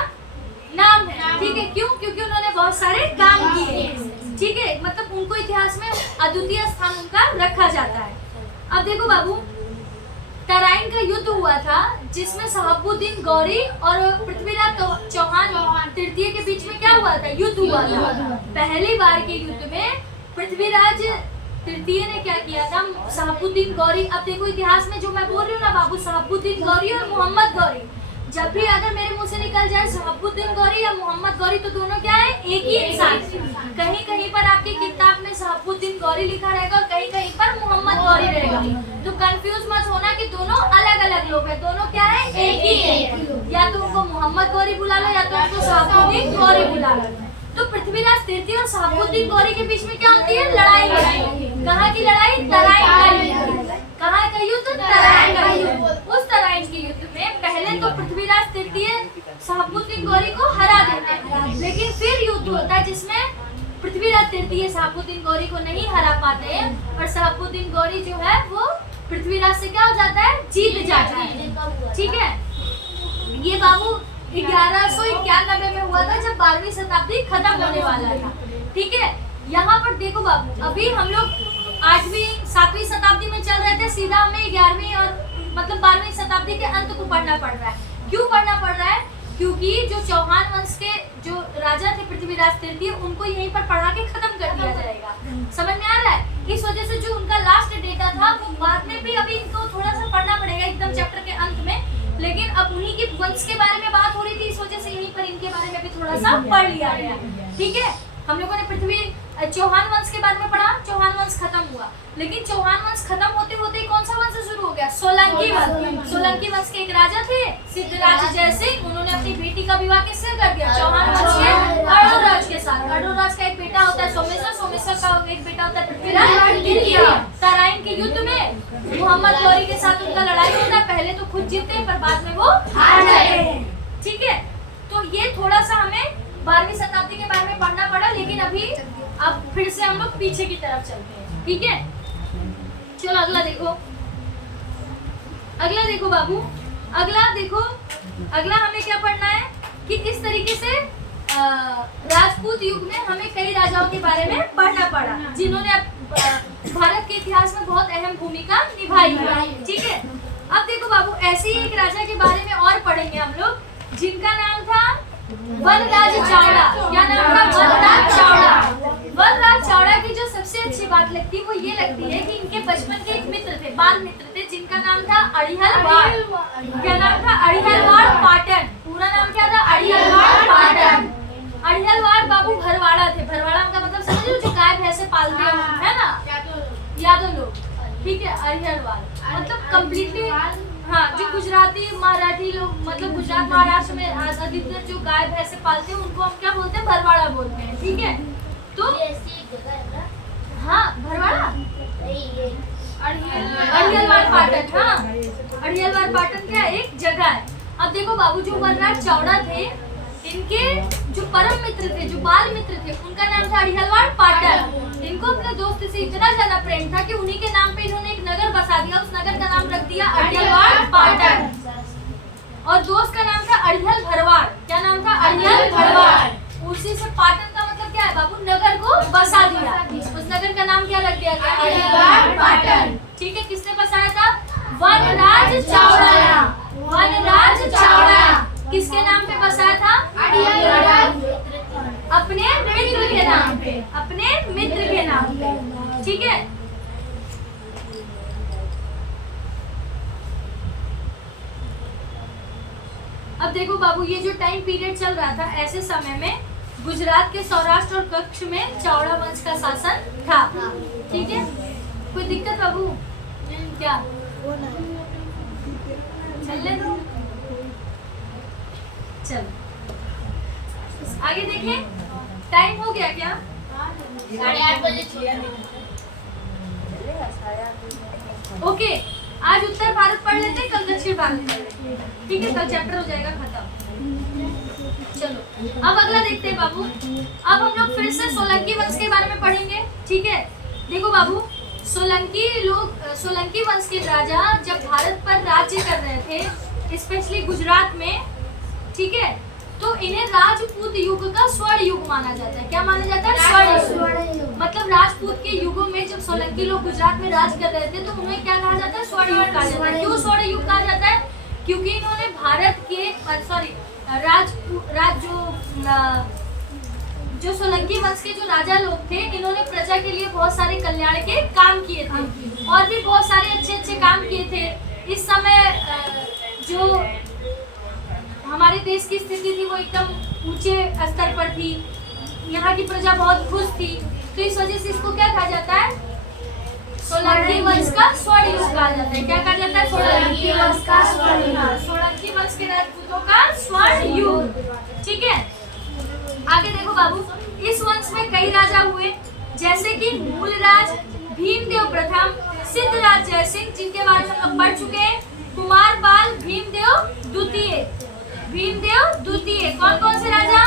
नाम है, ठीक है। क्यों? क्योंकि उन्होंने बहुत सारे काम किए, ठीक है। मतलब उनको इतिहास में अद्वितीय स्थान उनका रखा जाता है। अब देखो बाबू, तराइन का युद्ध हुआ था जिसमें शहाबुद्दीन गौरी और पृथ्वीराज चौहान तृतीय के बीच में क्या हुआ था? युद्ध हुआ था। पहली बार के युद्ध में पृथ्वीराज तृतीय ने क्या किया था? शहाबुद्दीन गौरी। अब देखो इतिहास में जो मैं बोल रही हूँ ना बाबू, शहाबुद्दीन गौरी और मोहम्मद गौरी, जब भी अगर मेरे मुंह से निकल जाए शहाबुद्दीन गौरी या मोहम्मद गौरी तो दोनों क्या है? एक ही इंसान। कहीं कहीं पर आपकी किताब में शहाबुद्दीन गौरी लिखा रहेगा और कहीं कहीं पर मोहम्मद गौरी रहेगा, तो कंफ्यूज मत होना कि दोनों अलग अलग लोग हैं। दोनों क्या है? एक ही है। या तो उनको मोहम्मद गौरी बुला लो या तो उनको शहाबुद्दीन गौरी बुला लो। तो पृथ्वीराज तृतीय और शहाबुद्दीन गौरी के बीच में क्या होती है? लड़ाई होती है। कहाँ की लड़ाई? तराइन का युद्ध। कहाँ का युद्ध? तराइन का युद्ध। उस तराइन के युद्ध में पहले तो पृथ्वीराज तृतीय शहाबुद्दीन गौरी को हरा देते हैं, लेकिन फिर युद्ध होता है जिसमें पृथ्वीराज तृतीय शहाबुद्दीन गौरी को नहीं हरा पाते हैं और शहाबुद्दीन गौरी जो है वो पृथ्वीराज से क्या हो जाता है? जीत जाता है, ठीक है। ये बाबू 1191 में हुआ था जब 12वीं शताब्दी खत्म होने वाला था, ठीक है। यहाँ पर देखो बाबू, अभी हम लोग 8वीं 7वीं शताब्दी में चल रहे थे, सीधा हमें 11वीं और मतलब 12वीं शताब्दी के अंत को पढ़ना पड़ रहा है। क्यों पढ़ना पड़ रहा है? क्योंकि जो चौहान वंश के जो राजा थे पृथ्वीराज तृतीय, उनको यहीं पर पढ़ा के खत्म कर दिया जाएगा। समझ में आ रहा है? इस वजह से जो उनका लास्ट डेटा था वो बाद में भी अभी इनको थोड़ा सा पढ़ना पड़ेगा एकदम चैप्टर के अंत में, लेकिन अब उन्हीं की वंश के बारे में बात हो रही थी, इस वजह से यहीं पर इनके बारे में भी थोड़ा सा पढ़ लिया गया, ठीक है। हम लोगों ने चौहान वंश के बारे में पढ़ा, चौहान वंश खत्म हुआ, लेकिन चौहान वंश खत्म होते होते कौन सा वंश शुरू हो गया? सोलंकी वंश। सोलंकी वंश के एक राजा थे सिद्धराज जय सिंह। उन्होंने अपनी बेटी का विवाह किससे कर दिया? चौहान वंश के आड़ोराज के साथ। आड़ोराज का एक बेटा होता है सोमेश्वर, सोमेश्वर का एक बेटा होता है पृथ्वीराज तृतीय। तराइन के युद्ध में मोहम्मद गौरी के साथ उनका लड़ाई होता है। पहले तो खुद जीतते हैं पर बाद में वो हार जाते हैं, ठीक है। तो ये थोड़ा सा हमें 12वीं शताब्दी के बारे में पढ़ना पड़ा, लेकिन अभी अब फिर से हम लोग पीछे की तरफ चलते हैं, ठीक है। चलो अगला देखो, अगला देखो बाबू, अगला देखो, अगला हमें क्या पढ़ना है कि किस तरीके से राजपूत युग में हमें कई राजाओं के बारे में पढ़ना पड़ा जिन्होंने भारत के इतिहास में बहुत अहम भूमिका निभाई है, ठीक है। अब देखो बाबू, ऐसे ही एक राजा के बारे में और पढ़ेंगे हम लोग जिनका नाम था वनराज चावड़ा। क्या नाम था? वनराज चावड़ा। वनराज चावड़ा की जो सबसे अच्छी बात लगती है वो ये लगती है कि इनके बचपन के एक मित्र थे, बाल मित्र थे, जिनका नाम था अड़िहलवाड़। क्या नाम था? अड़िहलवाड़ पाटन। पूरा नाम क्या था? अड़िहलवाड़ पाटन। अड़िहलवाड़ बाबू भरवाड़ा थे। भरवाड़ा का मतलब समझ लो जो गाय भैंसे पालते हैं, है ना, यादव लोग, ठीक है। अड़िहलवाड़ मतलब कम्प्लीटली, हाँ, जो गुजराती मराठी लोग मतलब गुजरात महाराष्ट्र में अधिकतर जो गाय भैंसे पालते हैं उनको हम क्या बोलते हैं? भरवाड़ा बोलते हैं, ठीक है। तो हाँ, भरवाड़ा अड़ियलवाड़ पाटन। हाँ, अड़ियलवाड़ पाटन क्या एक जगह है। अब देखो बाबू, जो वनराज चावड़ा थे, इनके जो परम मित्र थे, जो बाल मित्र थे, उनका नाम था अड़ियलवाड़ पाटन। इनको अपने दोस्त से इतना ज्यादा प्रेम था कि उन्हीं के नाम पे इन्होंने एक नगर बसा दिया। उस नगर का नाम रख दिया अड़ियलवाड़ पाटन। और दोस्त का नाम था अड़ियल भरवाड़। क्या नाम था? अड़ियल भरवाड़। उसी से पाटन का मतलब क्या है बाबू? नगर को बसा दिया। उस नगर का नाम क्या रख दिया गया? अड़ियलवाड़ पाटन। ठीक है, किसने बसाया था? वनराज चावड़ा ने। वनराज चावड़ा किसके नाम पे बसाया था? अपने मित्र के नाम पे। अपने मित्र के नाम पे। ठीक है, अब देखो बाबू, ये जो टाइम पीरियड चल रहा था, ऐसे समय में गुजरात के सौराष्ट्र और कच्छ में चावड़ा वंश का शासन था। ठीक है, कोई दिक्कत बाबू? क्या चलने दो, चलो आगे देखें। टाइम हो गया क्या? 8:30 बजे ओके, आज उत्तर भारत पढ़ लेते, कल दक्षिण भारत पढ़ लेते। ठीक है, कल चैप्टर हो जाएगा खत्म। चलो अब अगला देखते हैं बाबू। अब हम लोग फिर से सोलंकी वंश के बारे में पढ़ेंगे। ठीक है, देखो बाबू, सोलंकी वंश के राजा जब भारत पर राज्य कर रहे थे, स्पेशली गुजरात में, ठीक है, तो इन्हें राजपूत युग का स्वर्ण युग माना जाता है। क्या माना जाता है? स्वर्ण युग। मतलब राजपूत के युगों में जब सोलंकी लोग गुजरात में राज कर रहे थे, तो उन्हें क्या कहा जाता है? स्वर्ण युग कहा जाता है। क्यों स्वर्ण युग कहा जाता है? क्योंकि इन्होंने भारत के जो सोलंकी वंश के जो राजा लोग थे, इन्होंने प्रजा के लिए बहुत सारे कल्याण के काम किए थे और भी बहुत सारे अच्छे अच्छे काम किए थे। इस समय जो हमारे देश की स्थिति थी वो एकदम ऊंचे स्तर पर थी, यहाँ की प्रजा बहुत खुश थी, तो इस वजह से इसको क्या कहा जाता है? सोलंकी वंश का स्वर्ण युग कहा जाता है। क्या कहा जाता है? सोलंकी वंश का स्वर्ण युग। सोलंकी वंश के राजपूतों का स्वर्ण युग। ठीक है, आगे देखो बाबू, इस वंश में कई राजा हुए, जैसे कि मूलराज भीमदेव प्रथम, सिद्धराज जयसिंह, जिनके बारे में हम पढ़ चुके हैं, कुमार पाल, भीमदेव द्वितीय। भीमदेव द्वितीय कौन कौन से राजा?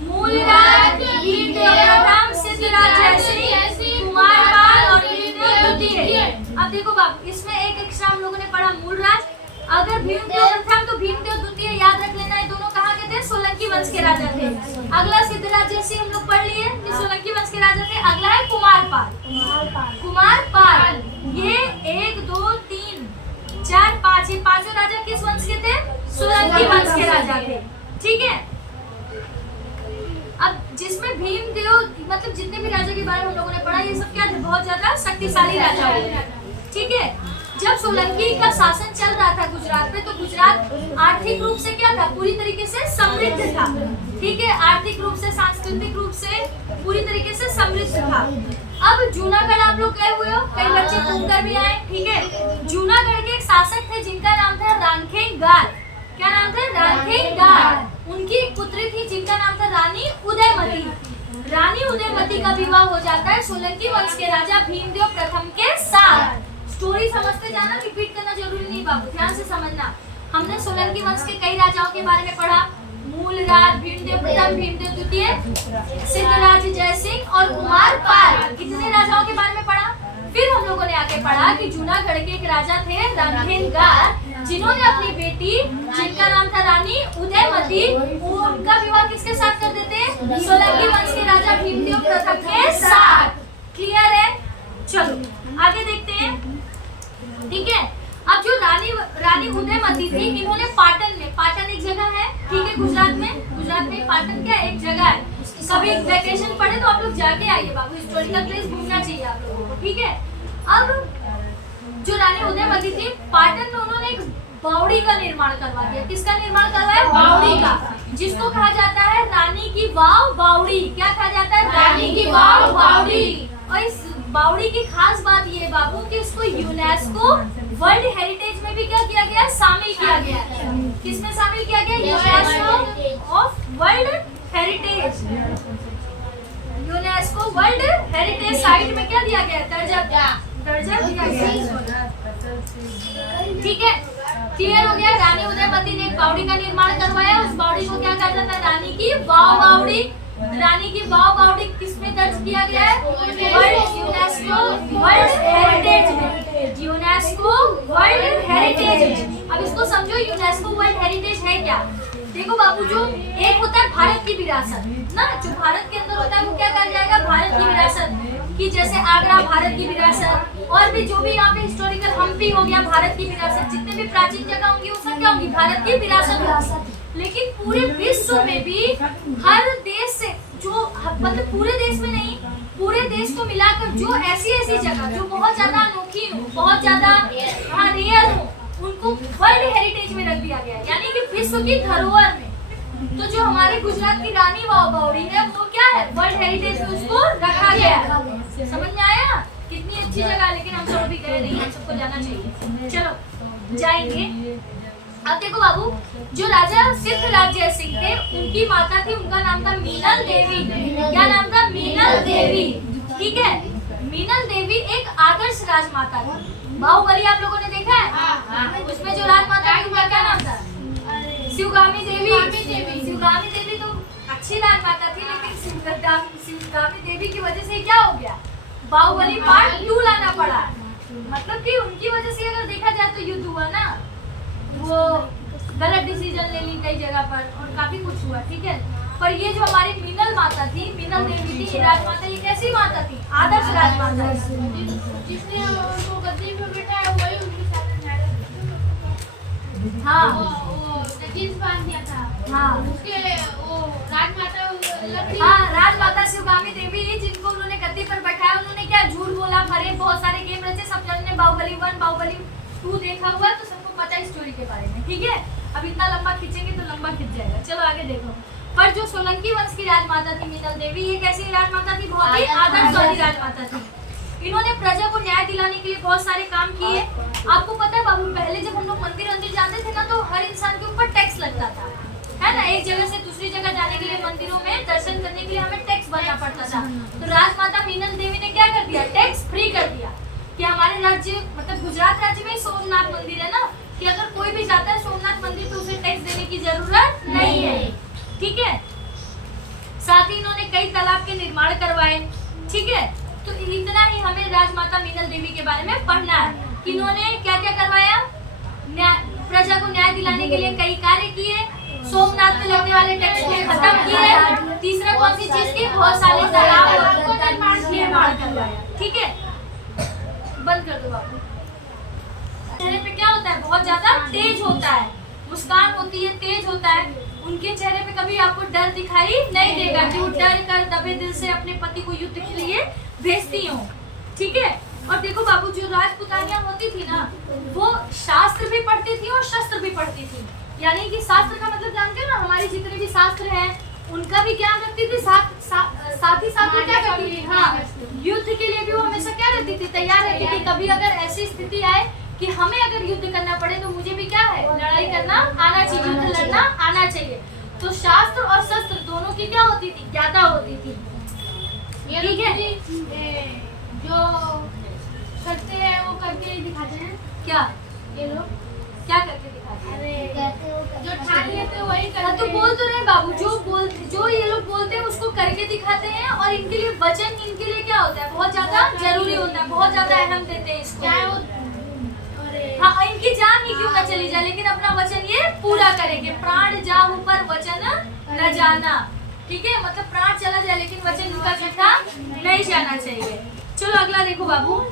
मूलराज, भीमदेव प्रथम, सिद्धराज जयसिंह, कुमार पाल और भीमदेव द्वितीय। अब देखो बाबू, इसमें एक एक्स्ट्रा हम लोगों ने पढ़ा मूलराज। अगर भीमदेव प्रथम तो भीमदेव द्वितीय याद रख लेना, ये दोनों कहाँ के थे? सोलंकी वंश के राजा थे। अगला सिद्धराज जयसिंह हम लोग पढ़ लिए, ये सोलंकी वंश के राजा थे। अगला है कुमार पाल। कुमार पाल ये 1 2 3 4 5 ये पांचों राजा किस वंश के थे? सोलंकी वंश के राजा थे। ठीक है, अब जिसमें भीमदेव, मतलब जितने भी राजा के बारे में हम लोगों ने पढ़ा, ये सब क्या थे? बहुत ज्यादा शक्तिशाली राजा थे। ठीक है, जब सोलंकी का शासन चल रहा था गुजरात में, तो गुजरात आर्थिक रूप से क्या था? पूरी तरीके से समृद्ध था। ठीक है, आर्थिक रूप से, सांस्कृतिक रूप से पूरी तरीके से समृद्ध था। अब जूनागढ़ आप लोग गए हुए हो, कई बच्चे घूमकर भी आए। ठीक है, जूनागढ़ के एक शासक थे जिनका नाम था रानखेंगार। क्या नाम था? रानखेंगार। उनकी एक पुत्री थी जिनका नाम था रानी उदयमती। रानी उदयमती का विवाह हो जाता है सोलंकी वंश के राजा भीमदेव प्रथम के साथ। स्टोरी समझते जाना, रिपीट करना जरूरी नहीं बाबू, ध्यान से समझना। हमने सोलंकी वंश के कई राजाओं के बारे में पढ़ा, मूलराज, भीमदेव प्रथम, भीमदेव द्वितीय, सिद्धराज जयसिंह और कुमार पाल, कितने राजाओं के बारे में पढ़ा। फिर हम लोगों ने आगे पढ़ा कि जूनागढ़ के एक राजा थे रणधीरगार, जिन्होंने अपनी बेटी जिनका नाम था रानी उदयमती, उनका विवाह किसके साथ कर देते? सोलंकी वंश के राजा भीमदेव प्रथम के साथ। क्लियर है? चलो आगे देखते हैं। ठीक है, अब जो रानी उदयमती थी, इन्होंने पाटन में, पाटन एक जगह है, ठीक है, गुजरात में पाटन क्या एक जगह है। कभी वैकेशन पड़े तो आप लोग जाके आइए बाबू, हिस्टोरिकल प्लेस घूमना चाहिए आप लोगों को। ठीक है, अब जो रानी उदयमती थी, पाटन में उन्होंने एक बावड़ी का निर्माण करवा दिया। किसका निर्माण करवाया? बावड़ी का, जिसको कहा जाता है रानी की वाव बावड़ी। क्या कहा जाता है? रानी की वाव बावड़ी। और इस बावड़ी की खास बात ये है बाबू कि इसको यूनेस्को वर्ल्ड हेरिटेज में भी क्या किया गया? शामिल किया गया। किसमें शामिल किया गया? UNESCO of world heritage. UNESCO world heritage site में क्या दिया गया? दर्जा दर्जा दिया गया है। ठीक है, क्लियर हो गया। रानी उदयमती ने एक बावड़ी का निर्माण करवाया। उस बावड़ी को क्या कहता था? रानी की वाव बावड़ी। रानी की वाव बावड़ी किसमें दर्ज किया गया है? वर्ल्ड यूनेस्को वर्ल्ड हेरिटेज में। यूनेस्को वर्ल्ड हेरिटेज में। अब इसको समझो, यूनेस्को वर्ल्ड हेरिटेज है क्या? देखो बाबू, जो एक होता है भारत की विरासत ना, जो भारत के अंदर होता है वो क्या कहा जाएगा? भारत की विरासत। कि जैसे आगरा भारत की विरासत, और भी जो भी यहाँ पे हिस्टोरिकल हम्पी हो गया भारत की विरासत, जितने भी प्राचीन जगह होंगी वो सब क्या होंगी? भारत की विरासत होगी। लेकिन पूरे विश्व में भी हर देश से जो, मतलब पूरे देश में नहीं, पूरे देश को मिलाकर जो ऐसी ऐसी जगह जो बहुत ज्यादा अनोखी हो, बहुत ज्यादा रेयर हो, उनको वर्ल्ड हेरिटेज में रख दिया गया है, यानी कि विश्व की धरोहर में। तो जो हमारे गुजरात की रानी वाव बावड़ी है वो क्या है? वर्ल्ड हेरिटेज में उसको रखा गया है। समझ में आया? कितनी अच्छी जगह, लेकिन हम सब भी गए नहीं, हम सबको जाना चाहिए। चलो जाएंगे। अब देखो बाबू, जो राजा सिद्धराज जय सिंह थे उनकी माता थी, उनका नाम था मीनल देवी। क्या नाम था? मीनल देवी। ठीक है, मीनल देवी एक आदर्श राजमाता थी। बाहुबली आप लोगों ने देखा है? उसमें जो राजमाता थी उनका क्या नाम था? शिवगामी देवी। शिवगामी देवी तो अच्छी राजमाता थी, लेकिन शिवगामी देवी की वजह से क्या हो गया? बाहुबली पार्ट 2 लाना पड़ा। मतलब कि उनकी वजह से अगर देखा जाए तो युद्ध हुआ ना, वो गलत डिसीजन ले ली कई जगह पर और काफी कुछ हुआ। ठीक है, पर ये जो हमारी मीनल माता थी, मीनल देवी थी, ये राजमाता, ये कैसी माता थी? आदर्श राजमाता। जिसने उनको गद्दी पे बिठाया वही उनकी साथ हाँ, वो जींस पहन दिया था। हाँ, उसके वो राजमाता लकड़ी। हाँ, राजमाता शिवगामी देवी, जिनको उन्होंने गद्दी पर बैठाया, उन्होंने क्या झूठ बोला, भरे बहुत सारे गेम रचे। सब जन ने बाहुबली 1 बाहुबली 2 देखा हुआ, तो सबको पता है स्टोरी के बारे में। ठीक है, अब इतना लंबा खींचेंगे तो लंबा खींच जाएगा। चलो आगे देखो। पर जो सोलंकी वंश की राजमाता थी मीनल देवी, ये कैसी राजमाता थी? बहुत ही आदर्शवादी राजमाता थी। इन्होंने प्रजा को न्याय दिलाने के लिए बहुत सारे काम किए। आपको पता है बाबू, पहले जब हम लोग मंदिर जाते थे ना, तो हर इंसान के ऊपर टैक्स लगता था, है ना? एक जगह से दूसरी जगह जाने के लिए, मंदिरों में दर्शन करने के लिए हमें टैक्स भरना पड़ता था। तो राजमाता मीनल देवी ने क्या कर दिया? टैक्स फ्री कर दिया। कि हमारे राज्य, मतलब गुजरात राज्य में सोमनाथ मंदिर है ना, कि अगर कोई भी जाता है सोमनाथ मंदिर तो उसे टैक्स देने की जरूरत नहीं है। ठीक है, साथ ही इन्होंने कई तालाब के निर्माण करवाए। ठीक है, तो इतना ही हमें राजमाता मीनल देवी के बारे में पढ़ना है कि इन्होंने क्या क्या करवाया। प्रजा को न्याय दिलाने के लिए कई कार्य किए, सोमनाथ पे लगने वाले टैक्स को खत्म किए। तीसरा कौन सी चीज की? बहुत सारे तालाब को निर्माण करवाया। ठीक है, बंद कर दो बाबू। चेहरे पे क्या होता है? बहुत ज्यादा तेज होता है, मुस्कान होती है, तेज होता है। उनके चेहरे पे कभी आपको डर दिखाई नहीं देगा कि वो डर कर दबे दिल से अपने पति को युद्ध के लिए भेजती हो। ठीक है, और देखो बाबू, जो राजपुतानियां होती थी ना, वो शास्त्र भी पढ़ती थी और शस्त्र भी पढ़ती थी। यानी कि शास्त्र का मतलब जानते हो ना, हमारे जितने भी शास्त्र हैं उनका भी ज्ञान रखती थी, साथ ही साथ वो क्या करती थी? हाँ, युद्ध के लिए भी वो हमेशा क्या रहती थी? तैयार रहती थी। कभी अगर ऐसी स्थिति आए कि हमें अगर युद्ध करना पड़े तो मुझे भी क्या है? लड़ाई करना आना चाहिए, युद्ध लड़ना आना चाहिए। तो शास्त्र और शस्त्र दोनों की क्या होती थी? ज्ञाता होती थी। ठीक है, जो करते हैं वो करके दिखाते हैं। क्या ये लोग क्या करके दिखाते हैं? अरे जो ठान लेते हैं वही करते हैं। तो बोल तो रहे बाबू, जो ये लोग बोलते हैं उसको करके दिखाते हैं। और इनके लिए वचन, इनके लिए क्या होता है? बहुत ज्यादा जरूरी होता है, बहुत ज्यादा अहम देते हैं इसको। चाहे वो हाँ, इनकी जान ही क्यों न चली जाए, लेकिन अपना वचन ये पूरा करेंगे। प्राण जाहु पर वचन न जाना। ठीक है, मतलब प्राण चला जाए लेकिन वचन इनका झूठा नहीं जाना चाहिए। चलो अगला देखो बाबू।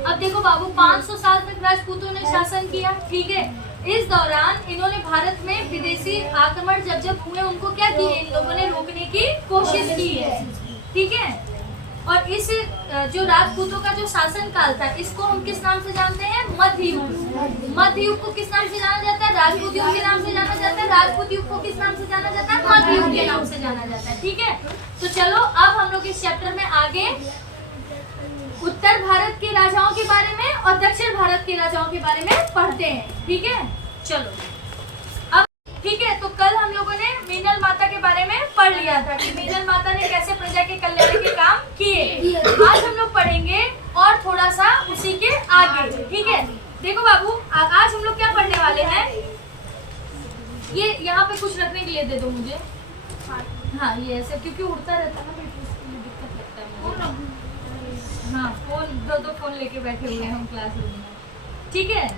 अब देखो बाबू, 500 साल तक राजपूतों ने शासन किया। ठीक है, इस दौरान इन्होंने भारत में विदेशी आक्रमण जब हुए उनको क्या किए? इन लोगों ने रोकने की कोशिश की है। ठीक है, और इस जो राजपूतों का जो शासन काल था, इसको हम किस नाम से जानते हैं? मध्य युग। मध्य युग को किस नाम से जाना जाता है? राजपूत युग के नाम से जाना जाता है। राजपूत युग को किस नाम से जाना जाता है? मध्य युग के नाम से जाना जाता है। ठीक है, तो चलो अब हम लोग इस चैप्टर में आगे उत्तर भारत के राजाओं के बारे में और दक्षिण भारत के राजाओं के बारे में पढ़ते हैं। ठीक है, चलो अब ठीक है। तो कल हम लोगों ने मीनल माता के बारे में पढ़ लिया था कि मीनल माता ने कैसे प्रजा के कल्याण के काम किए। आज हम लोग पढ़ेंगे और थोड़ा सा उसी के आगे। ठीक है, देखो बाबू, आज हम लोग क्या पढ़ने वाले हैं, ये यहाँ पे कुछ रखने के लिए दे दो मुझे। हाँ, ये ऐसे क्योंकि उड़ता रहता है ना, फिर इसके लिए दिक्कत लगता है मुझे। हाँ, फोन दो फोन लेके बैठे हुए हैं हम क्लासरूम में। ठीक है,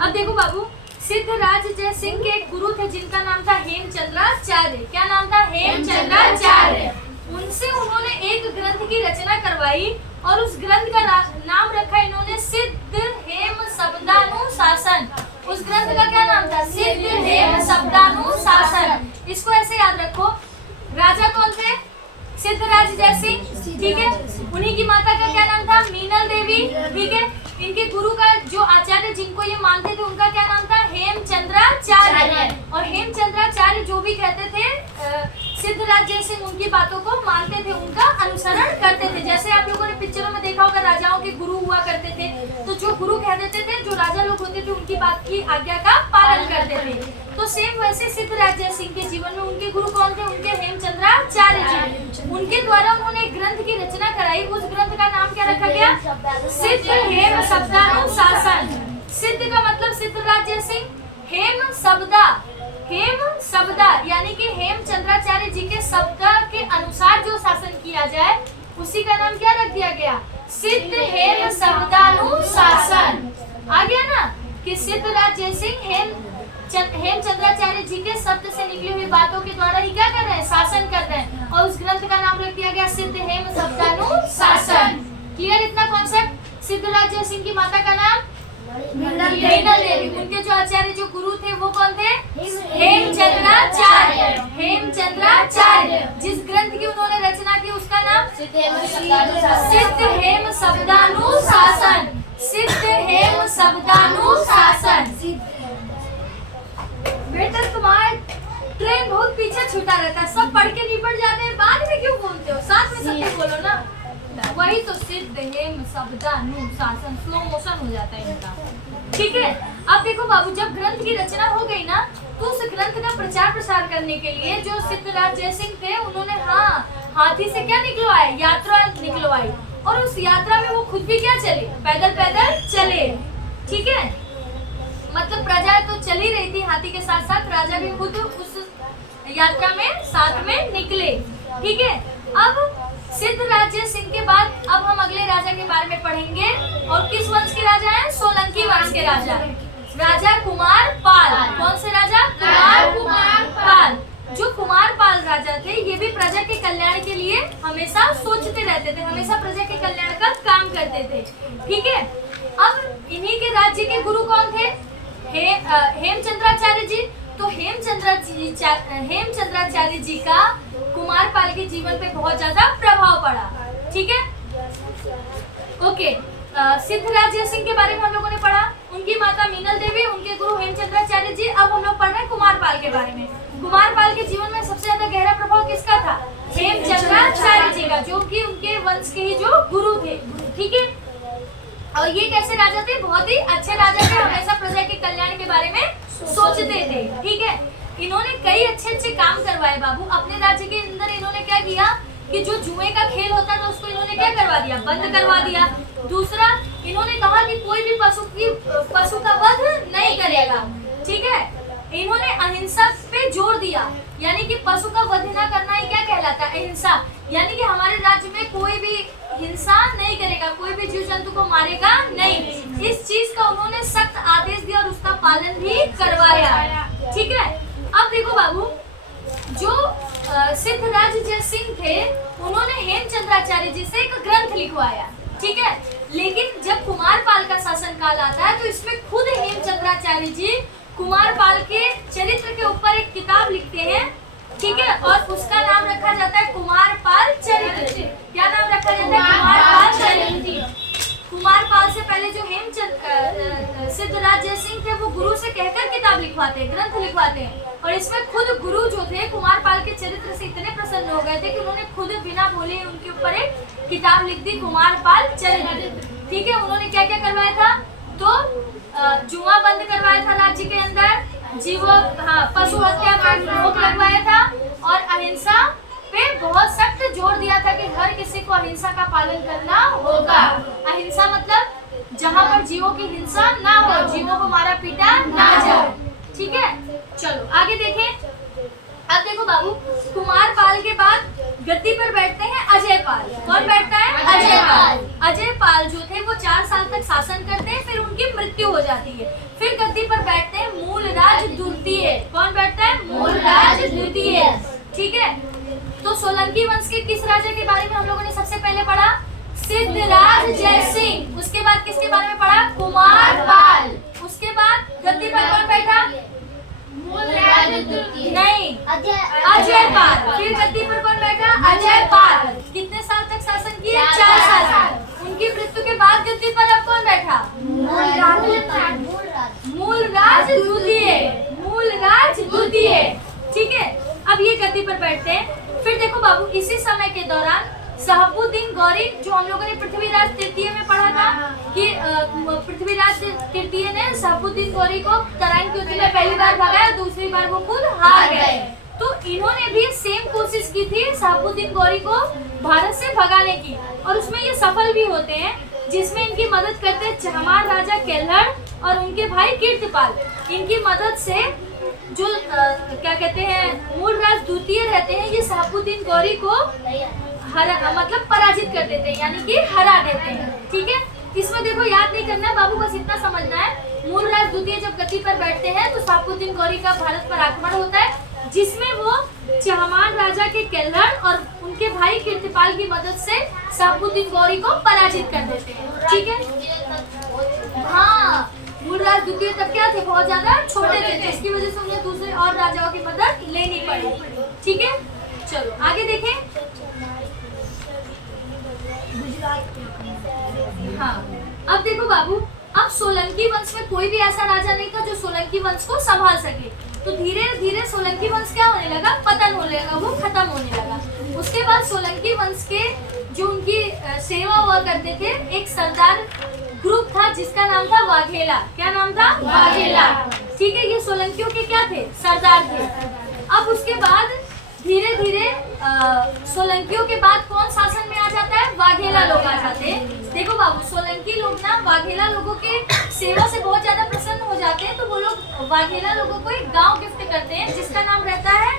अब देखो बाबू, सिद्धराज जय सिंह के एक गुरु थे जिनका नाम था हेमचंद्राचार्य। क्या नाम था? हेमचंद्राचार्य। उनसे उन्होंने एक ग्रंथ की रचना करवाई और उस ग्रंथ का नाम रखा इन्होंने सिद्ध हेम शब्दानुशासन। उस ग्रंथ का क्या नाम था? सिद्ध हेम शब्दानुशासन। इसको ऐसे याद रखो। राजा कौन थे? सिद्धराज जय सिंह। ठीक है, उन्हीं की माता का क्या नाम था? मीनल देवी। ठीक है, इनके गुरु का जो आचार्य जिनको ये मानते थे उनका क्या नाम था? हेमचंद्राचार्य। और हेमचंद्राचार्य जो भी कहते थे सिद्धराज जय सिंह उनकी बातों को मानते थे, उनका अनुसरण करते थे। जैसे आप लोगों ने पिक्चरों में देखा होगा, राजाओं के गुरु हुआ करते थे, तो जो गुरु कह देते थे, जो राजा लोग होते थे उनकी बात की आज्ञा का पालन करते थे। तो सेम वैसे सिद्धराज जय सिंह के जीवन में उनके गुरु कौन थे? उनके हेमचंद्राचार्य जी। उनके द्वारा उन्होंने एक ग्रंथ की रचना कराई। उस ग्रंथ का नाम क्या रखा गया? सिद्ध हेम शब्दानुशासन। सिद्ध का मतलब सिद्धराज जय सिंह, हेम शब्दा, हेम शब्दा यानी कि हेमचंद्राचार्य जी के शब्द के अनुसार जो शासन किया जाए उसी का नाम क्या रख दिया गया? सिद्ध हेम शब्दानुशासन। आ गया ना कि सिद्धराज जय सिंह हेमचंद्राचार्य जी के शब्द से निकली हुई बातों के द्वारा ही क्या कर रहे हैं? शासन कर रहे हैं। और उस ग्रंथ का नाम रख दिया गया सिद्ध हेम शब्दानुशासन। क्लियर इतना कॉन्सेप्ट? सिद्धराज जय सिंह की माता का नाम मीनल देवी। उनके जो आचार्य जो गुरु थे वो कौन थे? हेमचंद्राचार्य। हेमचंद्राचार्य। जिस ग्रंथ की उन्होंने रचना की उसका नाम सिद्ध हेम शब्दानुशासन। सिद्ध हेम शब्दानुशासन। बेटा तुम्हारा ट्रेन बहुत पीछे छूटा रहता है, सब पढ़ के निपट जाते हैं, बाद में क्यों बोलते हो? साथ में सबको बोलो ना। वही तो सिद्ध हेम शब्दानुशासन, स्लो मोशन हो जाता है इनका। ठीक है, अब देखो बाबू, जब ग्रंथ की रचना हो गई ना तो उस ग्रंथ का प्रचार प्रसार करने के लिए जो सिद्धराज जय सिंह थे उन्होंने हाथी से क्या निकलवाया? यात्रा निकलवाई। और उस यात्रा में वो खुद भी क्या चले? पैदल पैदल चले। ठीक है, मतलब प्रजा तो चल ही रही थी हाथी के साथ साथ, राजा भी खुद उस यात्रा में साथ में निकले। ठीक है, अब सिद्धराज जय सिंह के बाद अब हम अगले राजा के बारे में पढ़ेंगे। और किस वंश के राजा हैं? सोलंकी वंश के राजा, राजा कुमार पाल। कौन से राजा? कुमार पाल। जो कुमार पाल राजा थे ये भी प्रजा के कल्याण के लिए हमेशा सोचते रहते थे, हमेशा प्रजा के कल्याण का काम करते थे। ठीक है, अब इन्हीं के राज्य के गुरु कौन थे? हेमचंद्राचार्य जी। तो हेमचंद्राचार्य जी का कुमार पाल के जीवन पे बहुत ज्यादा प्रभाव पड़ा। ठीक है, ओके। सिद्धराज जय सिंह के बारे में हम लोगों ने पढ़ा, उनकी माता मीनल देवी, उनके गुरु हेमचंद्राचार्य जी। अब हम लोग पढ़ रहे हैं कुमार पाल के बारे में। कुमार पाल के जीवन में सबसे ज्यादा गहरा प्रभाव किसका था? हेमचंद्राचार्य जी का, जो कि उनके वंश के ही जो गुरु थे। ठीक है, और ये कैसे राजा थे? बहुत ही अच्छे राजा थे, हमेशा प्रजा के कल्याण के बारे में सोचते थे। ठीक है, इन्होंने कई अच्छे काम करवाए बाबू। अपने राज्य के अंदर इन्होंने क्या किया कि जो जुए का खेल होता था उसको इन्होंने क्या करवा दिया? बंद करवा दिया। दूसरा, इन्होंने कहा कि कोई भी पशु का वध नहीं करेगा। ठीक है, इन्होंने अहिंसा पे जोर दिया, यानी कि पशु का वध न करना ही क्या कहलाता है? अहिंसा। यानी कि हमारे राज्य में कोई भी हिंसा नहीं करेगा, कोई भी जीव जंतु को मारेगा नहीं। इस चीज का उन्होंने सख्त आदेश दिया और उसका पालन भी करवाया। ठीक है, अब देखो बाबू, जो सिद्धराज जय सिंह थे उन्होंने हेमचंद्राचार्य जी से एक ग्रंथ लिखवाया। ठीक है, लेकिन जब कुमार पाल का शासन काल आता है तो इसमें खुद हेमचंद्राचार्य जी कुमार पाल के चरित्र के ऊपर एक किताब लिखते हैं। ठीक है, और उसका नाम रखा जाता है कुमार पाल चरित्र। क्या नाम रखा जाता है? कुमार पाल चरित्र। कुमार पाल से पहले जो सिद्धराज जय सिंह थे वो गुरु से कहकर किताब लिखवाते हैं, ग्रंथ लिखवाते हैं। और इसमें खुद गुरु जो थे कुमारपाल के चरित्र से इतने प्रसन्न हो गए थे कि उन्होंने खुद बिना बोले उनके ऊपर एक किताब लिख दी, कुमारपाल चरित्र। ठीक है, उन्होंने क्या क्या करवाया था, तो जुआ बंद करवाया था राज्य के अंदर, पशु हत्या पर रोक लगवाया था और अहिंसा पे बहुत सख्त जोर दिया था कि हर किसी को अहिंसा का पालन करना होगा। अहिंसा मतलब जहाँ पर जीवों की हिंसा ना हो, जीवों को मारा पीटा ना जाए। ठीक है, चलो आगे देखें। अब देखो बाबू, कुमारपाल के बाद गद्दी पर बैठते हैं अजयपाल। कौन बैठता है? अजयपाल। अजयपाल जो थे वो 4 साल तक शासन करते हैं, फिर उनकी मृत्यु हो जाती है। फिर गद्दी पर बैठते हैं मूलराज द्वितीय। कौन बैठता है? मूलराज द्वितीय। ठीक है, तो सोलंकी वंश के किस राजा के बारे में हम लोगों ने सबसे पहले पढ़ा? सिद्धराज जयसिंह। उसके बाद किसके बारे में पढ़ा? कुमारपाल। उसके बाद गद्दी पर कौन बैठा? नहीं, अजयपाल। फिर गद्दी पर कौन बैठा? अजयपाल। कितने साल तक शासन किए? 4 साल। उनकी मृत्यु के बाद गद्दी पर अब कौन बैठा? मूलराज द्वितीय। मूलराज द्वितीय। ठीक है, अब ये गद्दी पर बैठते हैं। फिर देखो बाबू, इसी समय के दौरान शहाबुद्दीन गौरी, जो हम लोगों ने पृथ्वीराज तृतीय में पढ़ा था कि पृथ्वीराज तृतीय ने शहाबुद्दीन गौरी को तराइन की युद्ध में पहली बार भगाया, दूसरी बार वो खुद हार गए। तो इन्होंने भी सेम कोशिश की थी शहाबुद्दीन गौरी को भारत से भगाने की, और उसमें ये सफल भी होते हैं, जिसमें इनकी मदद करते हैं चहमार राजा केल्हड़ और उनके भाई कीर्तिपाल। इनकी मदद से जो क्या कहते हैं मूलराज द्वितीय रहते हैं, ये शहाबुद्दीन गौरी को मतलब पराजित कर देते हैं, यानी कि हरा देते हैं। ठीक है, इसमें देखो याद नहीं करना बाबू, बस इतना समझना है। मूलराज द्वितीय जब गद्दी पर बैठते हैं तो शहाबुद्दीन गौरी का भारत पर आक्रमण होता है, जिसमें वो चहमान राजा के केल्हड़ और उनके भाई कीर्तिपाल की मदद से शहाबुद्दीन गौरी को पराजित कर देते हैं। ठीक है, हाँ, मूलराज द्वितीय तब क्या थे? बहुत ज्यादा छोटे थे, जिसकी वजह से उन्हें दूसरे और राजाओं की मदद लेनी पड़ी। ठीक है, चलो आगे देखें। हाँ, अब देखो बाबू, अब सोलंकी वंश में कोई भी ऐसा राजा नहीं था जो सोलंकी वंश को संभाल सके। तो धीरे धीरे सोलंकी वंश क्या होने लगा? पतन होने लगा, वो खत्म होने लगा। उसके बाद सोलंकी वंश के जो उनकी सेवा हुआ करते थे, एक सरदार ग्रुप था जिसका नाम था वाघेला। क्या नाम था? वाघेला। ठीक है, ये सोलंकियों के क्या थे? सरदार थे। अब उसके बाद धीरे धीरे सोलंकियों के बाद कौन शासन में आ जाता है? वाघेला लोग आ जाते हैं। देखो बाबू, सोलंकी लोग ना वाघेला लोगों के सेवा से बहुत ज्यादा प्रसन्न हो जाते हैं, तो वो लोग वाघेला लोगों को एक गांव गिफ्ट करते हैं जिसका नाम रहता है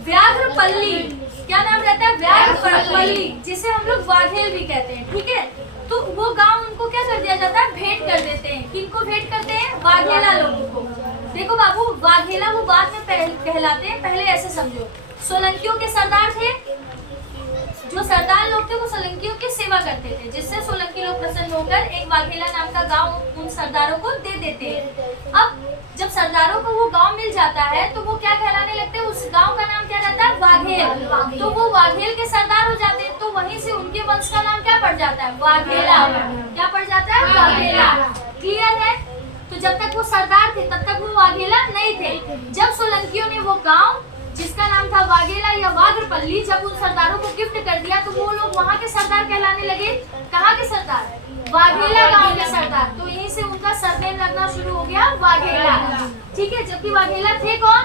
व्याघ्रपल्ली। क्या नाम रहता है? व्याघ्रपल्ली, जिसे हम लोग वाघेल भी कहते हैं। ठीक है, तो वो गांव उनको क्या कर दिया जाता है? भेंट कर देते हैं। किनको भेंट करते हैं? वाघेला लोगों को। देखो बाबू, वाघेला वो बाद में कहलाते हैं, पहले ऐसे समझो। सोलंकियों के सरदार थे, जो सरदार लोग थे वो सोलंकियों की सेवा करते थे, जिससे सोलंकी लोग प्रसन्न होकर एक वाघेला नाम का गांव उन सरदारों को दे देते हैं। अब जब सरदारों को वो गांव मिल जाता है तो वो क्या कहलाने लगते हैं? उस गांव का नाम क्या रहता है? वाघेल। तो वो वाघेल के सरदार हो जाते हैं, तो वहीं से उनके वंश का नाम क्या पड़ जाता है? वाघेला। क्या पड़ जाता है? वाघेला। क्लियर है? तो जब तक वो सरदार थे तब तक वो वाघेला नहीं थे। जब सोलंकियों ने वो गांव जिसका नाम था वाघेला या वाघ्रपल्ली, जब उन सरदारों को गिफ्ट कर दिया तो वो लोग वहाँ के सरदार कहलाने लगे। कहाँ के सरदार? वाघेला गांव के सरदार। तो यहीं से उनका सरनेम लगना शुरू हो गया, वाघेला। ठीक है, जबकि वाघेला थे कौन?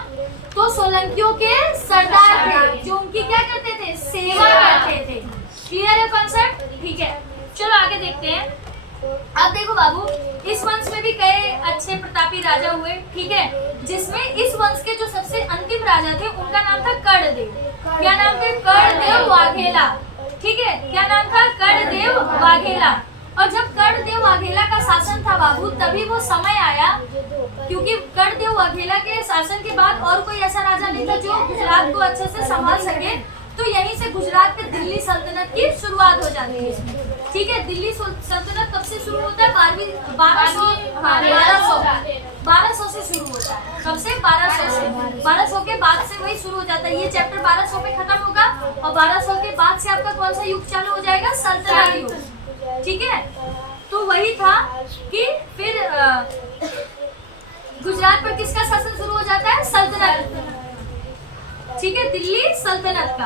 तो सोलंकियों के सरदार थे, जो उनकी क्या करते थे? सेवा करते थे। क्लियर है कॉन्सेप्ट? ठीक है, चलो आगे देखते हैं। अब देखो बाबू, इस वंश में भी कई अच्छे प्रतापी राजा हुए। ठीक है, जिसमें इस वंश के जो सबसे अंतिम राजा थे उनका नाम था कर्णदेव। क्या नाम था? कर्णदेव वाघेला। ठीक है, क्या नाम था? कर्णदेव वाघेला। और जब कर्णदेव वाघेला का शासन था बाबू, तभी वो समय आया, क्योंकि कर्णदेव वाघेला के शासन के बाद और कोई ऐसा राजा नहीं था जो गुजरात को अच्छे से संभाल सके। तो यहीं से गुजरात पे दिल्ली सल्तनत की शुरुआत हो जाती है। ठीक है, दिल्ली सल्तनत कब से शुरू होता है? 1200 से शुरू होता है। कब से? 1200 से। 1200 के बाद से वही शुरू हो जाता है। ये चैप्टर 1200 पे खत्म होगा और 1200 के बाद से आपका कौन सा युग चालू हो जाएगा? सल्तनत युग। ठीक है, तो वही था कि फिर गुजरात पर किसका शासन शुरू हो जाता है? ठीक है, दिल्ली सल्तनत का।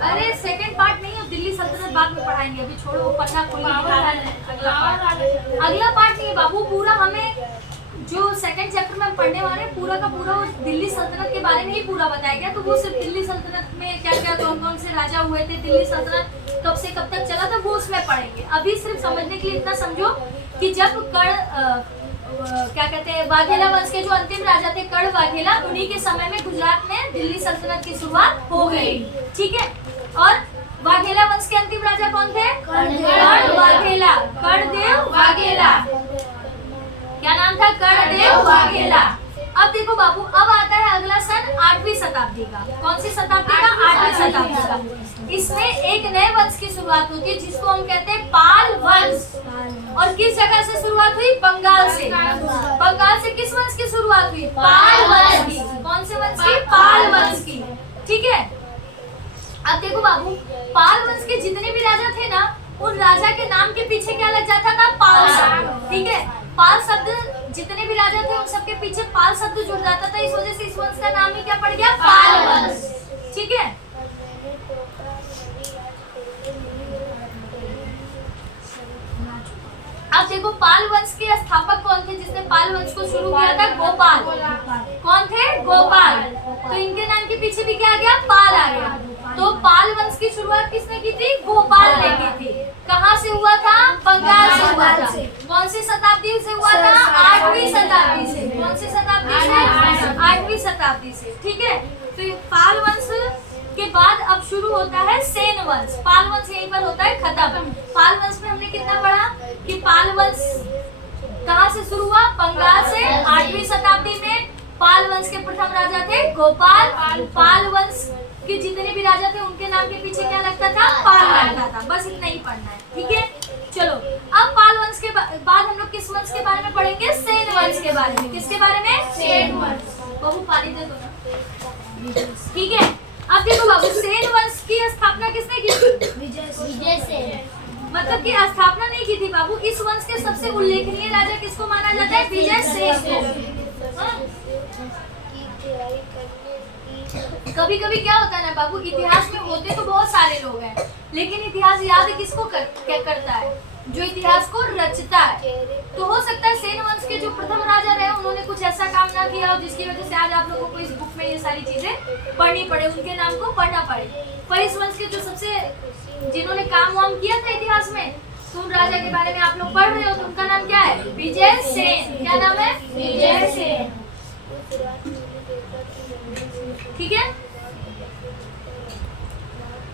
अरे सेकंड पार्ट नहीं है, दिल्ली सल्तनत बाद में पढ़ाएंगे, अभी छोड़ो वो पन्ना खोल के निकाला है। अगला पार्ट नहीं है बाबू, पूरा हमें जो सेकंड चैप्टर में हम पढ़ने वाले हैं पूरा का पूरा वो दिल्ली सल्तनत के बारे में ही पूरा बताया गया। तो वो सिर्फ दिल्ली सल्तनत में क्या क्या कौन कौन से राजा हुए थे, दिल्ली सल्तनत कब से कब तक चला था, वो उसमें पढ़ेंगे। अभी सिर्फ समझने के लिए इतना समझो कि जब क्या कहते हैं वाघेला वंश के जो अंतिम राजा थे कर्ण वाघेला, उन्हीं के समय में गुजरात में दिल्ली सल्तनत की शुरुआत हो गई। ठीक है, और वाघेला वंश के अंतिम राजा कौन थे? कर्ण वाघेला, कर्णदेव वाघेला। क्या नाम था? कर्णदेव वाघेला। अब देखो बाबू, अब आता है अगला सन 8वीं शताब्दी का। कौन सी शताब्दी का? 8वीं शताब्दी का। इसमें एक नए वंश की शुरुआत होती है जिसको हम कहते हैं पाल वंश। और किस जगह से शुरुआत हुई? बंगाल से। बंगाल से किस वंश की शुरुआत हुई? पाल वंश की। कौन से वंश की? पाल वंश की। ठीक है, अब देखो बाबू, पाल वंश के जितने भी राजा थे ना, उन राजा के नाम के पीछे क्या लग जाता था? पाल शब्द। ठीक है, पाल शब्द जितने भी राजा थे उन सबके पीछे पाल शब्द जुड़ जाता था, इस वजह से इस वंश का नाम ही क्या पड़ गया? पाल वंश। ठीक है, अब देखो पाल वंश के स्थापक कौन थे जिसने पाल वंश को शुरू किया था? गोपाल। कौन थे? गोपाल। तो इनके नाम के पीछे भी क्या आ गया? पाल आ गया। तो पाल वंश की शुरुआत किसने की थी? गोपाल ने की थी। कहाँ से हुआ था? बंगाल से हुआ था। कौन सी शताब्दी से हुआ था? 8वीं शताब्दी से। कौन सी शताब्दी से? 8वीं शताब्दी से। ठीक है, तो पाल वंश के बाद अब शुरू होता है सेन वंश। पाल वंश यहीं पर होता है खत्म। पाल वंश में हमने कितना पढ़ा कि पाल वंश कहाँ से शुरू हुआ? बंगाल से। 8वीं शताब्दी में पाल वंश के प्रथम राजा थे गोपाल। पाल वंश के जितने भी राजा थे उनके नाम के पीछे क्या लगता था? पाल लगता था। बस इतना ही पढ़ना है। ठीक है, चलो अब पाल वंश के बाद हम लोग किस वंश के बारे में पढ़ेंगे? सेन वंश के बारे में। किसके बारे में? सेन वंश। बहु पानी दे दो ना। ठीक है, अब देखो बाबू, सेन वंश की स्थापना किसने की थी? विजय सेन। मतलब कि स्थापना नहीं की थी बाबू। इस वंश के सबसे उल्लेखनीय राजा किसको माना जाता है? विजय सेन को। कभी कभी क्या होता है ना बाबू, इतिहास में होते तो बहुत सारे लोग हैं, लेकिन इतिहास याद किसको क्या करता है? जो इतिहास को रचता है। तो हो सकता है सेन वंश के जो प्रथम राजा रहे उन्होंने कुछ ऐसा काम ना किया हो जिसकी वजह से आज आप लोगों को इस बुक में ये सारी चीजें पढ़नी पड़े, उनके नाम को पढ़ना पड़े। पर इस वंश के जो सबसे जिन्होंने काम वाम किया था इतिहास में, तो उन राजा के बारे में आप लोग पढ़ रहे हो, तो उनका नाम क्या है? विजय सेन। क्या नाम है? विजय सेन। ठीक है,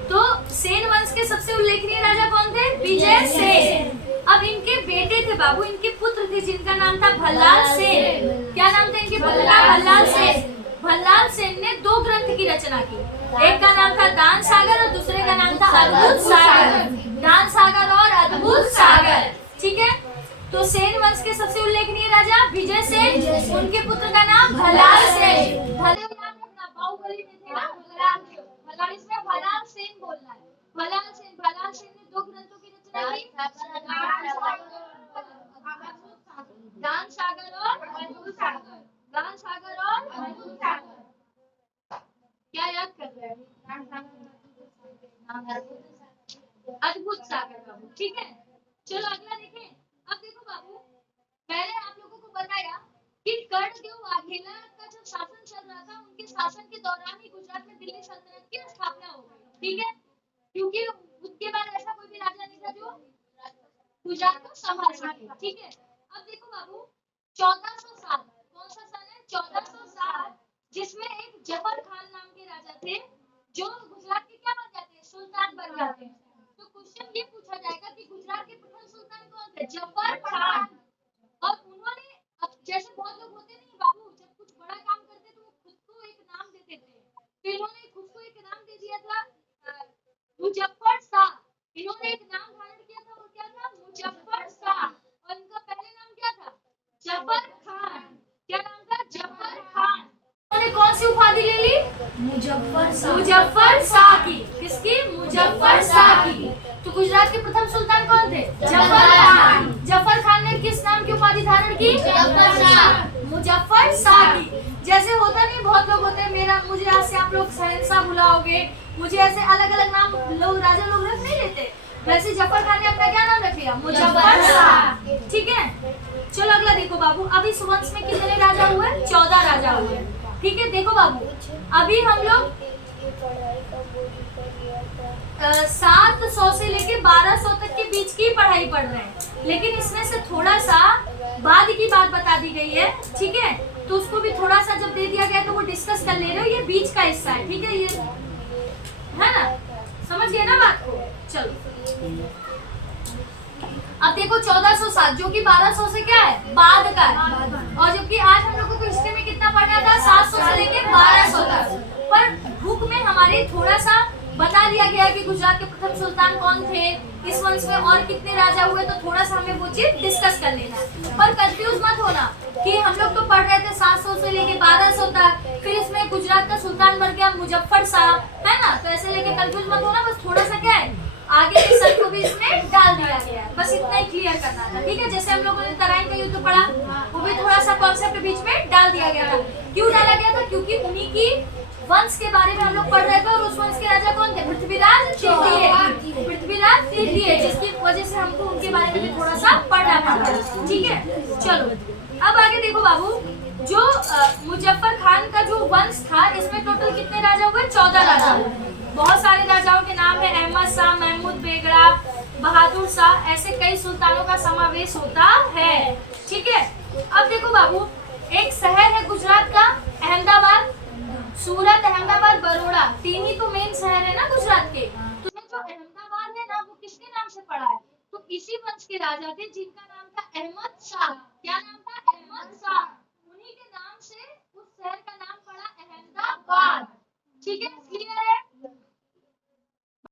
तो सेन वंश के सबसे उल्लेखनीय राजा कौन थे? विजय सेन। अब इनके बेटे थे बाबू, इनके पुत्र थे जिनका नाम था भल्लाल सेन। क्या नाम था इनके पुत्र का? भल्लाल सेन। भल्लाल सेन ने 2 ग्रंथ की रचना की। एक का नाम था दान सागर और दूसरे का नाम था अद्भुत सागर। दान सागर और अद्भुत सागर। ठीक है, तो सेन वंश के सबसे उल्लेखनीय राजा विजय सेन, उनके पुत्र का नाम भल्लाल सेन। बाहुबली में थे ना भल्लाल, इसमें भल्लाल सेन बोलना है। भल्लाल सेन ने 2 ग्रंथों की रचना की, दान सागर और अद्भुत सागर। दान सागर और अद्भुत सागर। क्या याद कर रहे हैं? अद्भुत सागर बाबू। ठीक है, चलो अगला देखें। अब देखो बाबू, मैंने आप लोगों को बताया कि कर्णदेव वाघेला का जब शासन चल रहा था, उनके शासन के दौरान ही गुजरात में दिल्ली सल्तनत की स्थापना हो गई। ठीक है, क्योंकि उसके बाद ऐसा कोई भी राजा नहीं था जो गुजरात को संभाल सके। ठीक है, अब देखो बाबू, 1407, कौन सा साल है? 1407, जिसमें एक जफर खान नाम के राजा थे जो गुजरात के क्या बन जाते हैं? सुल्तान बन जाते हैं। तो क्वेश्चन ये पूछा जाएगा कि गुजरात के प्रथम सुल्तान कौन थे? जफर खान। और उन्होंने, अब जैसे बहुत लोग होते नहीं बाबू, जब कुछ बड़ा काम करते तो वो खुद को एक नाम दे देते हैं। तो इन्होंने खुद को एक नाम दे दिया था मुजफ्फर शाह। इन्होंने एक नाम धारण किया था, वो क्या था? मुजफ्फर शाह। और इनका पहले नाम क्या था? जफर खान। क्या नाम था? जफर खान। उन्होंने कौन सी उपाधि ले ली? मुजफ्फर शाह की। किसकी? मुजफ्फर शाह की। तो गुजरात के प्रथम सुल्तान कौन थे? जफर खान। जफर खान ने किस नाम की उपाधि धारण की? जफर शाह। मुजफ्फर शाह की। जैसे होता नहीं, बहुत लोग होते हैं, मेरा मुझे ऐसे आप लोग शहंशाह बुलाओगे, मुझे ऐसे अलग अलग नाम लोग राजा लोग रख नहीं लेते, वैसे जफर खान ने अपना क्या नाम रख लिया, मुजफ्फर शाह। ठीक है, चलो अगला देखो बाबू, अभी इस वंश में कितने राजा हुए, 14 राजा हुए। ठीक है, देखो बाबू अभी हम लोग 700 से लेके 1200 तक के बीच की पढ़ाई पढ़ रहे हैं, लेकिन इसमें से थोड़ा सा बाद की बात बता दी गई है। ठीक है, तो उसको भी थोड़ा सा जब दे दिया गया तो वो डिस्कस कर ले रहे हो, ये बीच का हिस्सा है। ठीक है, ये है ना, समझ गए ना बात को। चलो अब देखो 1407 जो कि 1200 से क्या है, बाद का है, और जबकि आज हम लोगों को हिस्ट्री में कितना पढ़ना था, 700 से लेके 1200 तक। पर बुक में हमारे थोड़ा सा बता दिया गया कि गुजरात के प्रथम सुल्तान कौन थे, इस वंश में और कितने राजा हुए, तो थोड़ा सा हमें वो चीज डिस्कस कर लेना है। पर कंफ्यूज मत होना कि हम लोग तो पढ़ रहे थे 700 से लेके 1200 तक, फिर इसमें गुजरात का सुल्तान बन गया मुजफ्फर शाह, है ना, तो ऐसे लेके कंफ्यूज मत होना। बस थोड़ा सा क्या है, आगे के सन को भी इसमें डाल दिया गया है, बस इतना ही क्लियर करना था। ठीक है, जैसे हम लोगों ने तराइन का युद्ध पढ़ा, वो भी थोड़ा सा कॉन्सेप्ट बीच में डाल दिया गया था। क्यों डाला गया था, क्योंकि उन्हीं की वंश के बारे में हम लोग पढ़ रहे थे, और उस वंश के राजा कौन थे, पृथ्वीराज तृतीय, पृथ्वीराज तृतीय, जिसकी वजह से हमको उनके बारे में भी थोड़ा सा पढ़ना पड़ा। ठीक है, चलो अब आगे देखो बाबू, जो मुजफ्फर खान का जो वंश था, इसमें टोटल कितने राजा हुए, 14 राजा हुए। बहुत सारे राजाओं के नाम है, अहमद शाह, महमूद बेगड़ा, बहादुर शाह, ऐसे कई सुल्तानों का समावेश होता है। ठीक है, अब देखो बाबू, एक शहर है गुजरात का, अहमदाबाद, सूरत, अहमदाबाद, बड़ौदा, तीन ही तो मेन शहर है ना गुजरात के। तो जो अहमदाबाद है ना, वो किसके नाम से पड़ा है, तो इसी वंश के राजा थे जिनका नाम था